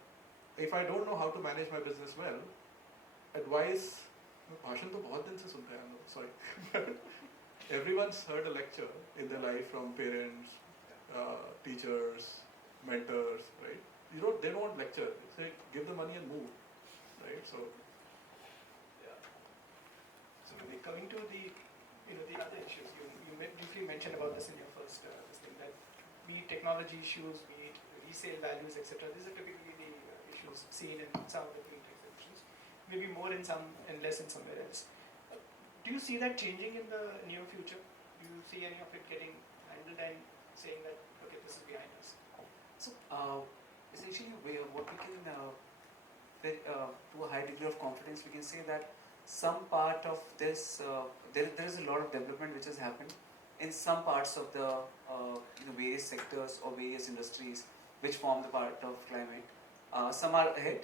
if I don't know how to manage my business well, advice, भाषण तो बहुत दिन से सुनते हैं हम लोग, sorry. Everyone's heard a lecture in their life from parents, teachers, mentors, right? They don't lecture. They say, give the money and move, right? So, yeah. So maybe coming to the other issues, you briefly mentioned about this in your first this thing, that be it technology issues, be it resale values, etc. These are typically the issues seen in some of the green exhibitions, maybe more in some and less in somewhere else. Do you see that changing in the near future? Do you see any of it getting handled and saying that, okay, this is behind us? So essentially, what we can, to a high degree of confidence, we can say that some part of this, there is a lot of development which has happened in some parts of the various sectors or various industries which form the part of climate. Some are ahead,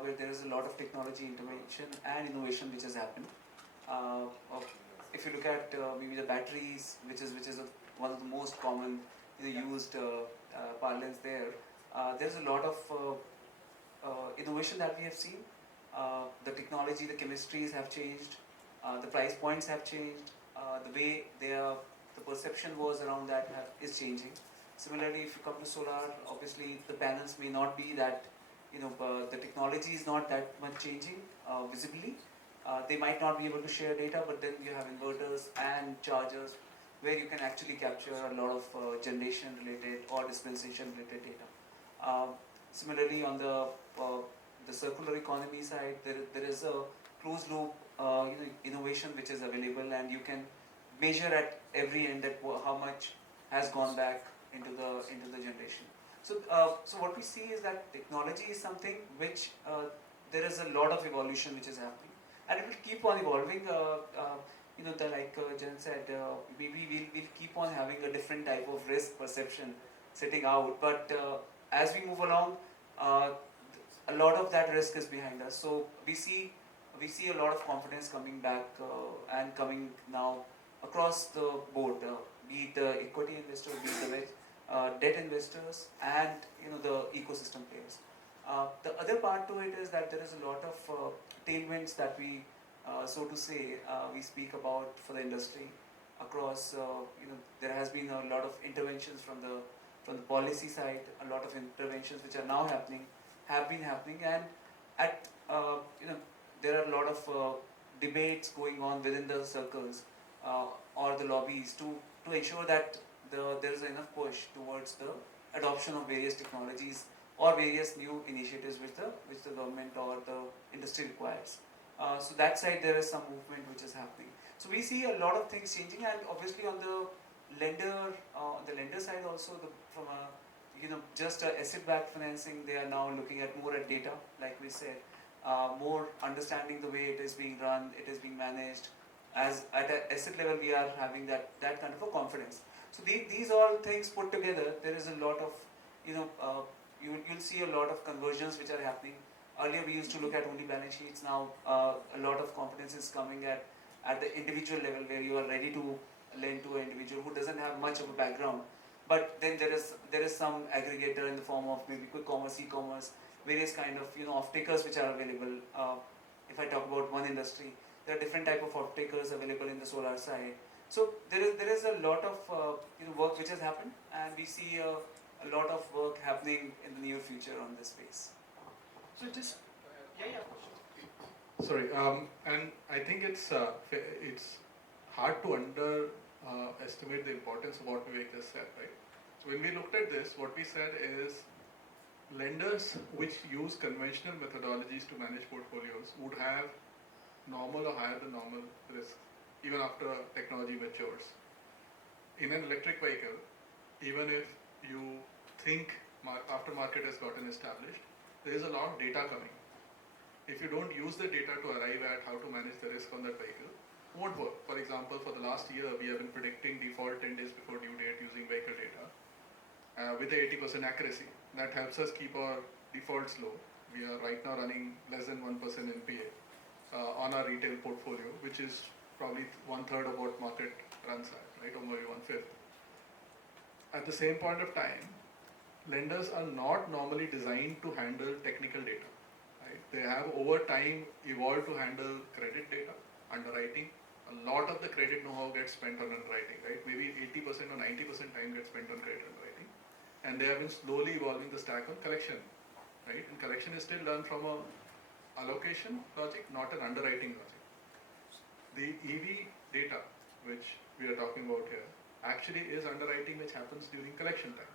where there is a lot of technology intervention and innovation which has happened. If you look at maybe the batteries, which is one of the most common used parlance there, there's a lot of innovation that we have seen. The technology, the chemistries have changed, the price points have changed, the way the perception was around that is changing. Similarly, if you come to solar, obviously the panels may not be that, the technology is not that much changing visibly. They might not be able to share data, but then you have inverters and chargers where you can actually capture a lot of generation related or dispensation related data. Similarly, on the circular economy side, there is a closed loop innovation which is available, and you can measure at every end that how much has gone back into the generation. So what we see is that technology is something which there is a lot of evolution which is happening, and it will keep on evolving. Like Jen said, maybe we'll keep on having a different type of risk perception sitting out, but as we move along, a lot of that risk is behind us. So we see a lot of confidence coming back and coming now across the board, be it the equity investors, be it the debt investors, and the ecosystem players. The other part to it is that there is a lot of tailwinds that we, so to say, we speak about for the industry across. There has been a lot of interventions from the policy side, a lot of interventions which are now happening, have been happening, and at there are a lot of debates going on within the circles or the lobbies to ensure that there is enough push towards the adoption of various technologies or various new initiatives which the government or the industry requires. So that side there is some movement which is happening. So we see a lot of things changing, and obviously on the lender side also, from a just asset-backed financing, they are now looking at more at data, like we said, more understanding the way it is being run, it is being managed. As at an asset level, we are having that kind of a confidence. So these all things put together, there is a lot of you'll see a lot of conversions which are happening. Earlier we used to look at only balance sheets. Now a lot of confidence is coming at the individual level, where you are ready to lend to an individual who doesn't have much of a background. But then there is some aggregator in the form of maybe quick commerce, e-commerce, various kind of off-takers which are available. If I talk about one industry, there are different type of off-takers available in the solar side. So there is a lot of work which has happened, and we see a lot of work happening in the near future on this space. So just yeah. Sorry, and I think it's hard to estimate the importance of what Vivek just said, right? So when we looked at this, what we said is lenders which use conventional methodologies to manage portfolios would have normal or higher than normal risk, even after technology matures. In an electric vehicle, even if you think aftermarket has gotten established, there is a lot of data coming. If you don't use the data to arrive at how to manage the risk on that vehicle, won't work. For example, for the last year, we have been predicting default 10 days before due date using vehicle data with a 80% accuracy. That helps us keep our defaults low. We are right now running less than 1% NPA on our retail portfolio, which is probably one third of what market runs at, right, or maybe one fifth. At the same point of time, lenders are not normally designed to handle technical data. Right? They have over time evolved to handle credit data, underwriting. A lot of the credit know-how gets spent on underwriting, right? Maybe 80% or 90% time gets spent on credit underwriting. And they have been slowly evolving the stack on collection, right? And collection is still done from a allocation logic, not an underwriting logic. The EV data, which we are talking about here, actually is underwriting which happens during collection time.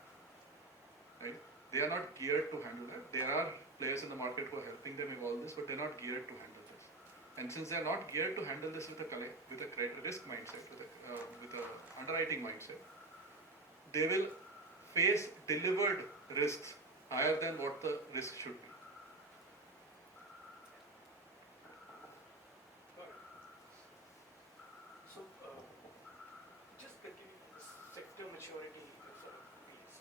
Right? They are not geared to handle that. There are players in the market who are helping them evolve this, but they're not geared to handle this. And since they're not geared to handle this with a credit risk mindset, with a underwriting mindset, they will face delivered risks higher than what the risk should be. So, just continuing this sector maturity sort of piece,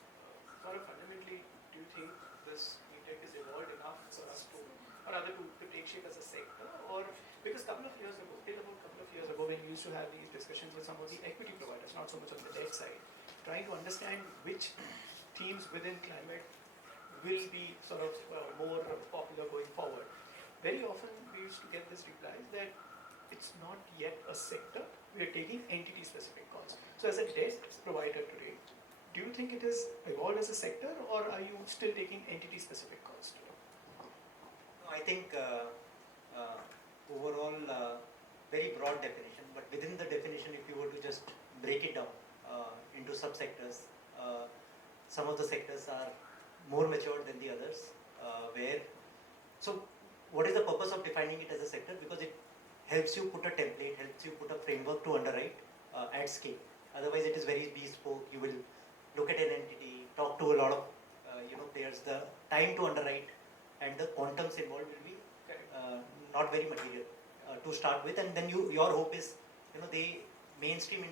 sort of fundamentally, do you think this tech is evolved enough for us to, or rather to take shape as a sector? Or because till about a couple of years ago, when we used to have these discussions with some of the equity providers, not so much on the debt side, trying to understand which themes within climate will be sort of more popular going forward. Very often we used to get this reply that it's not yet a sector, we are taking entity-specific calls. So as a debt provider today, do you think it is evolved as a sector, or are you still taking entity-specific calls today? I think overall very broad definition, but within the definition, if you were to just break it down into subsectors, some of the sectors are more mature than the others. So what is the purpose of defining it as a sector? Because it helps you put a template, helps you put a framework to underwrite at scale. Otherwise, it is very bespoke. You will look at an entity, talk to a lot of players. The time to underwrite and the quantums involved will be not very material to start with, and then your hope is they mainstream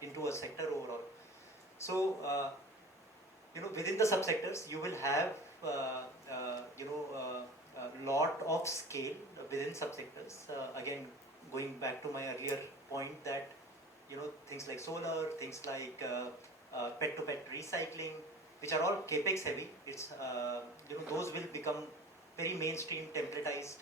into a sector overall. So within the subsectors you will have a lot of scale within subsectors. Again, going back to my earlier point that things like solar, things like pet-to-pet recycling, which are all capex heavy. It's those will become very mainstream templatized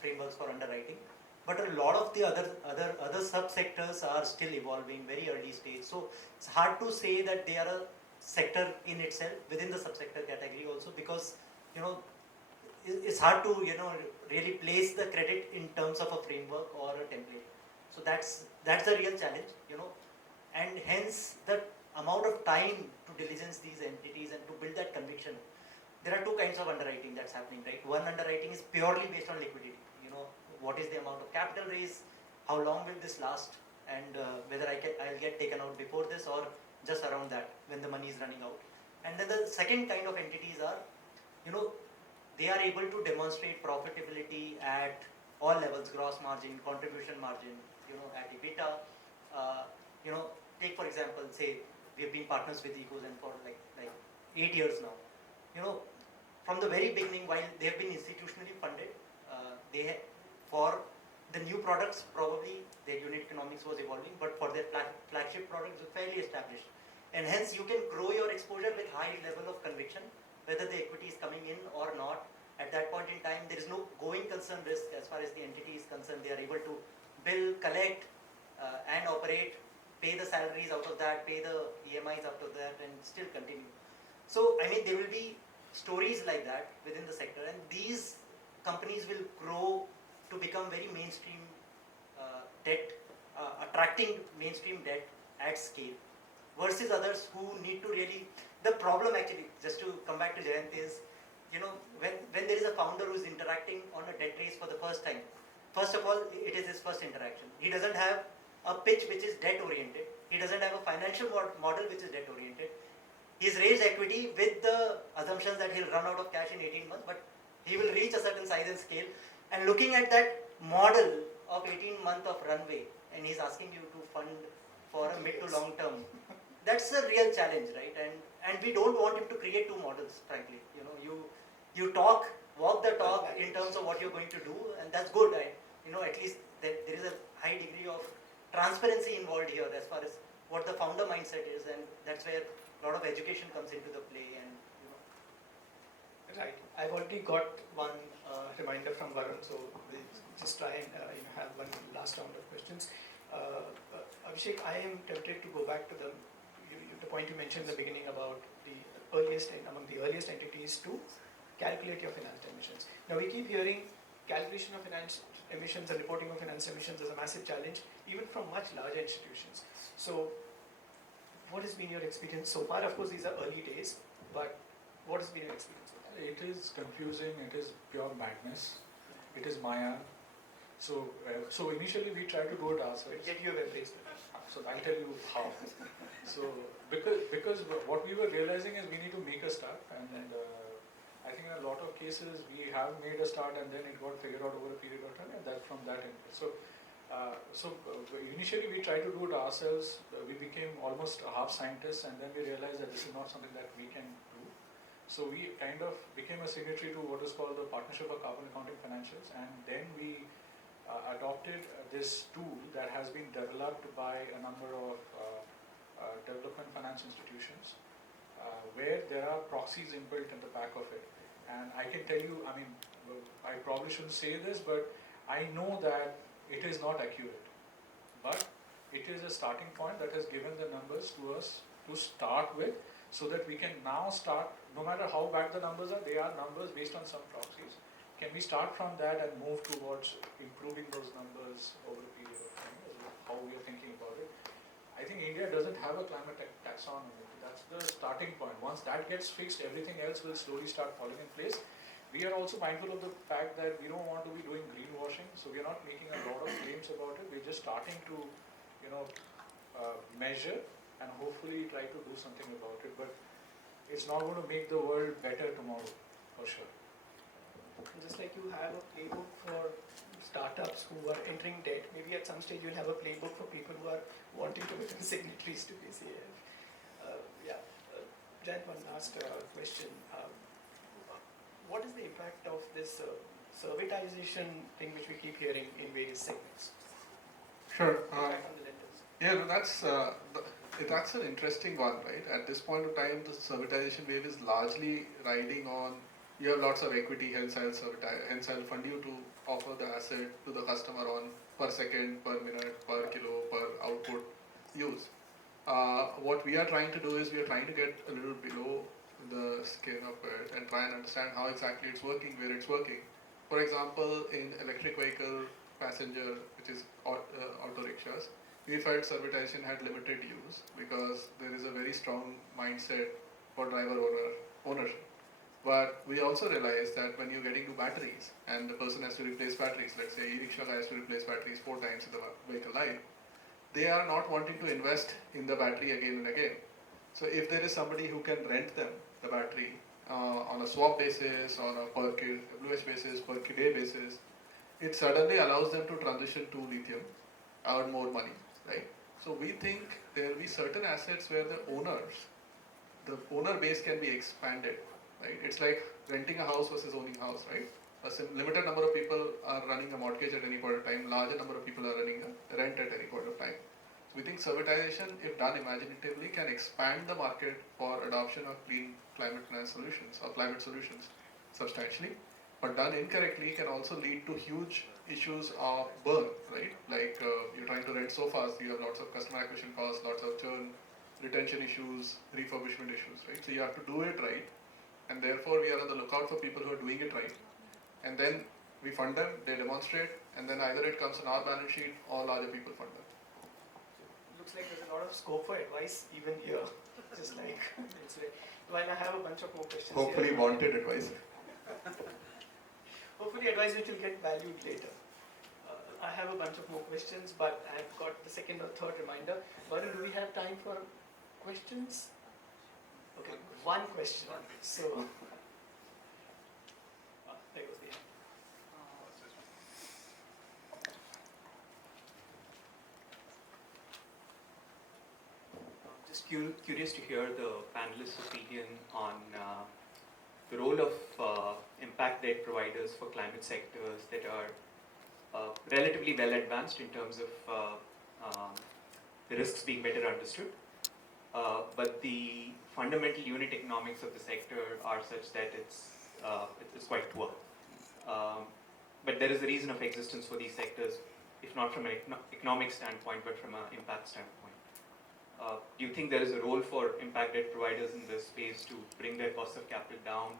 frameworks for underwriting. But a lot of the other subsectors are still evolving, very early stage. So it's hard to say that they are a sector in itself within the subsector category also, because it's hard to really place the credit in terms of a framework or a template. So that's the real challenge, and hence the amount of time to diligence these entities and to build that conviction. There are two kinds of underwriting that's happening, right? One underwriting is purely based on liquidity. What is the amount of capital raise, how long will this last, and whether I'll get taken out before this or just around that when the money is running out. And then the second kind of entities are, they are able to demonstrate profitability at all levels, gross margin, contribution margin, at EBITDA. Take for example, say we have been partners with Ecozen for like 8 years now. From the very beginning, while they have been institutionally funded, for the new products, probably their unit economics was evolving, but for their flagship products, it's fairly established. And hence, you can grow your exposure with high level of conviction, whether the equity is coming in or not. At that point in time, there is no going concern risk as far as the entity is concerned. They are able to bill, collect, and operate, pay the salaries out of that, pay the EMIs out of that, and still continue. So, there will be stories like that within the sector, and these companies will grow to become very mainstream debt, attracting mainstream debt at scale, versus others who need to really. The problem actually, just to come back to Jayant, is when there is a founder who is interacting on a debt raise for the first time. First of all, it is his first interaction. He doesn't have a pitch which is debt oriented. He doesn't have a financial model which is debt oriented. He's raised equity with the assumptions that he'll run out of cash in 18 months, but he will reach a certain size and scale. And looking at that model of 18 months of runway and he's asking you to fund for a mid to long term. That's a real challenge, right? And we don't want him to create two models, frankly. You know, you walk the talk in terms of what you're going to do, and that's good. At least there is a high degree of transparency involved here as far as what the founder mindset is, and that's where a lot of education comes into the play. And Right. I've already got one reminder from Varun, so we'll just try and have one last round of questions. Abhishek, I am tempted to go back to the point you mentioned in the beginning about among the earliest entities to calculate your financed emissions. Now we keep hearing calculation of financed emissions and reporting of financed emissions is a massive challenge, even from much larger institutions. So, what has been your experience so far? Of course, these are early days, but what has been your experience so far? It is confusing, it is pure madness, it is Maya. So initially we tried to do it ourselves. Yet you have embraced it. So I'll tell you how. So because what we were realizing is we need to make a start, and I think in a lot of cases we have made a start and then it got figured out over a period of time, and that from that end. So initially we tried to do it ourselves. We became almost a half scientists, and then we realized that this is not something that we can do. So we kind of became a signatory to what is called the Partnership for Carbon Accounting Financials, and then we adopted this tool that has been developed by a number of development finance institutions, where there are proxies inbuilt in the back of it. And I can tell you, I mean, I probably shouldn't say this, but I know that it is not accurate, but it is a starting point that has given the numbers to us to start with, so that we can now start, no matter how bad the numbers are, they are numbers based on some proxies. Can we start from that and move towards improving those numbers over a period of time, is how we are thinking about it. I think India doesn't have a climate taxonomy. That's the starting point. Once that gets fixed, everything else will slowly start falling in place. We are also mindful of the fact that we don't want to be doing greenwashing, so we are not making a lot of claims about it. We're just starting to, measure and hopefully try to do something about it. But it's not going to make the world better tomorrow, for sure. Just like you have a playbook for startups who are entering debt, maybe at some stage you'll have a playbook for people who are wanting to become signatories to PCAF. Jayant, one last question. What is the impact of this servitization thing which we keep hearing in various segments? Sure. Impact on the lenders. Yeah, no, that's an interesting one, right? At this point of time, the servitization wave is largely riding on, you have lots of equity, hence I'll fund you to offer the asset to the customer on per second, per minute, per kilo, per output use. What we are trying to do is we are trying to get a little below the skin of it and try and understand how exactly it's working, where it's working. For example, in electric vehicle passenger, which is auto rickshaws, we felt servitization had limited use because there is a very strong mindset for driver ownership. But we also realized that when you're getting to batteries and the person has to replace batteries, let's say e-rickshaw guy has to replace batteries 4 times in the vehicle life, they are not wanting to invest in the battery again and again. So if there is somebody who can rent them the battery on a swap basis, on a per WH basis, per day basis, it suddenly allows them to transition to lithium, earn more money, right? So we think there will be certain assets where the owner base can be expanded, right? It's like renting a house versus owning a house, right? A limited number of people are running a mortgage at any point of time, larger number of people are running a rent at any point of time. So we think servitization, if done imaginatively, can expand the market for adoption of clean climate finance solutions or climate solutions substantially. But done incorrectly can also lead to huge issues of burn, right? Like you're trying to rent so fast, you have lots of customer acquisition costs, lots of churn, retention issues, refurbishment issues, right? So you have to do it right, and therefore we are on the lookout for people who are doing it right. And then we fund them, they demonstrate, and then either it comes on our balance sheet or larger people fund them. Looks like there's a lot of scope for advice even here. Just like, while I have a bunch of more questions Hopefully here. wanted advice. Hopefully advice which will get valued later. I have a bunch of more questions, but I've got the second or third reminder. Varun, do we have time for questions? Okay, one question. So, there goes the hand. curious to hear the panelists' opinion on the role of impact debt providers for climate sectors that are relatively well advanced in terms of the risks being better understood. But the fundamental unit economics of the sector are such that it's quite poor. But there is a reason of existence for these sectors, if not from an economic standpoint, but from an impact standpoint. Do you think there is a role for impact debt providers in this space to bring their cost of capital down,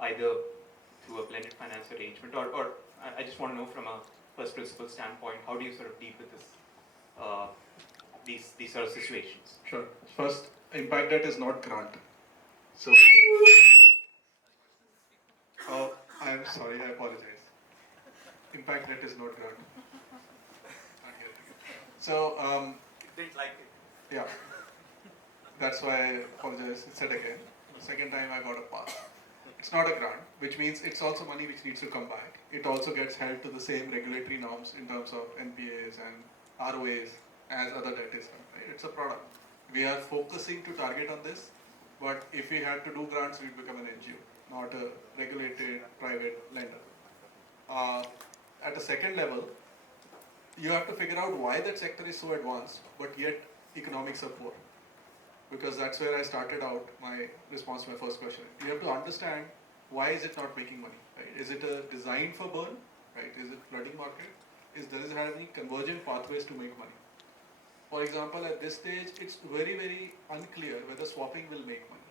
either through a blended finance arrangement, or I just want to know from a first principle standpoint, how do you sort of deal with this, these sort of situations? Sure. First, impact debt is not grant. So, oh, I'm sorry, I apologize. Impact debt is not grant. Can't hear it again. So, Didn't like it. yeah, that's why I apologize. It's said again. The second time I got a pass. It's not a grant, which means it's also money which needs to come back. It also gets held to the same regulatory norms in terms of NPAs and ROAs as other debt is. Right? It's a product. We are focusing to target on this, but if we had to do grants, we'd become an NGO, not a regulated private lender. At a second level, you have to figure out why that sector is so advanced, but yet economics are poor. Because that's where I started out my response to my first question. You have to understand why is it not making money, right? Is it a design for burn, right? Is it flooding market? Does it have any convergent pathways to make money? For example, at this stage, it's very, very unclear whether swapping will make money,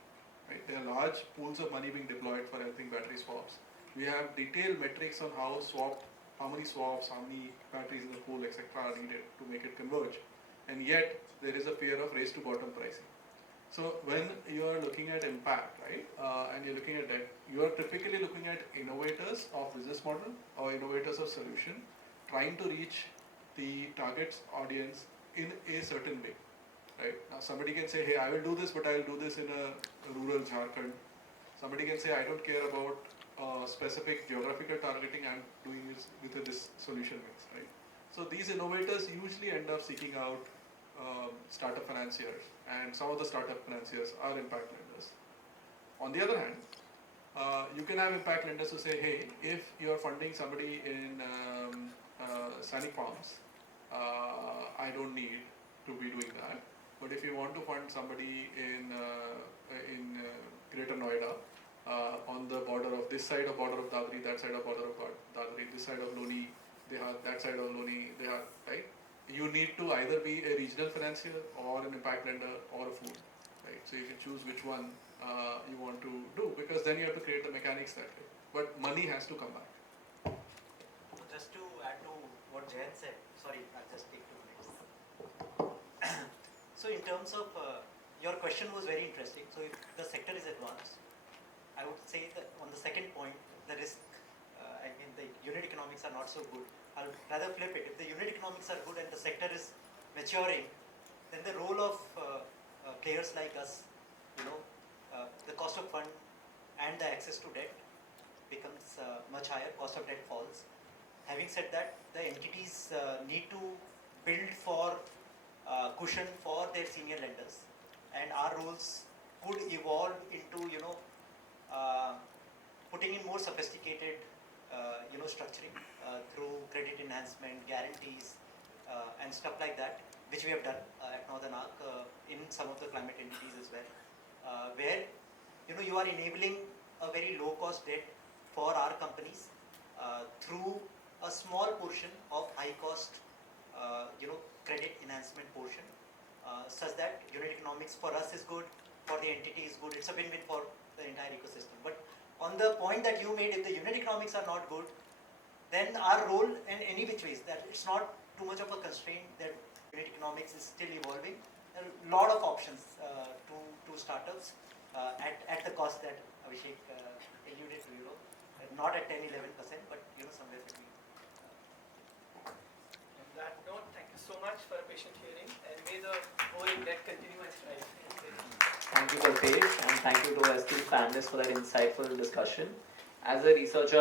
right? There are large pools of money being deployed for helping battery swaps. We have detailed metrics on how many swaps, how many batteries in the pool, etc. are needed to make it converge. And yet, there is a fear of race to bottom pricing. So when you are looking at impact, right, and you're looking at debt, you are typically looking at innovators of business model or innovators of solution, trying to reach the target audience in a certain way, right? Now somebody can say, hey, I will do this, but I will do this in a rural Jharkhand. Somebody can say, I don't care about specific geographical targeting, I'm doing this with this solution mix, right? So these innovators usually end up seeking out startup financiers, and some of the startup financiers are impact lenders. On the other hand, you can have impact lenders who say, hey, if you are funding somebody in Sanic Farms, I don't need to be doing that. But if you want to fund somebody in Greater Noida, on the border of this side of border of Dadri, that side of border of Dadri, this side of Loni, that side of Loni, right? You need to either be a regional financier or an impact lender or a food, right? So you can choose which one you want to do, because then you have to create the mechanics that way. But money has to come back. Just to add to what Jayan said, sorry, I'll just take 2 minutes. So in terms of, your question was very interesting. So if the sector is advanced, I would say that on the second point, the risk, the unit economics are not so good. I'll rather flip it. If the unit economics are good and the sector is maturing, then the role of players like us, the cost of fund and the access to debt becomes much higher, cost of debt falls. Having said that, the entities need to build for cushion for their senior lenders, and our roles could evolve into, putting in more sophisticated structuring through credit enhancement, guarantees, and stuff like that, which we have done at Northern Arc in some of the climate entities as well, where you are enabling a very low cost debt for our companies through a small portion of high cost credit enhancement portion, such that unit economics for us is good, for the entity is good, it's a win-win for the entire ecosystem. But on the point that you made, if the unit economics are not good, then our role in any which ways, that it's not too much of a constraint, that unit economics is still evolving. There are a lot of options to startups at the cost that Abhishek alluded to, not at 10-11%, but somewhere between. On that note, thank you so much for a patient hearing, and may the whole debt continue and thrive. Thank you, Kalpesh, and thank you to our esteemed panelists for that insightful discussion. As a researcher,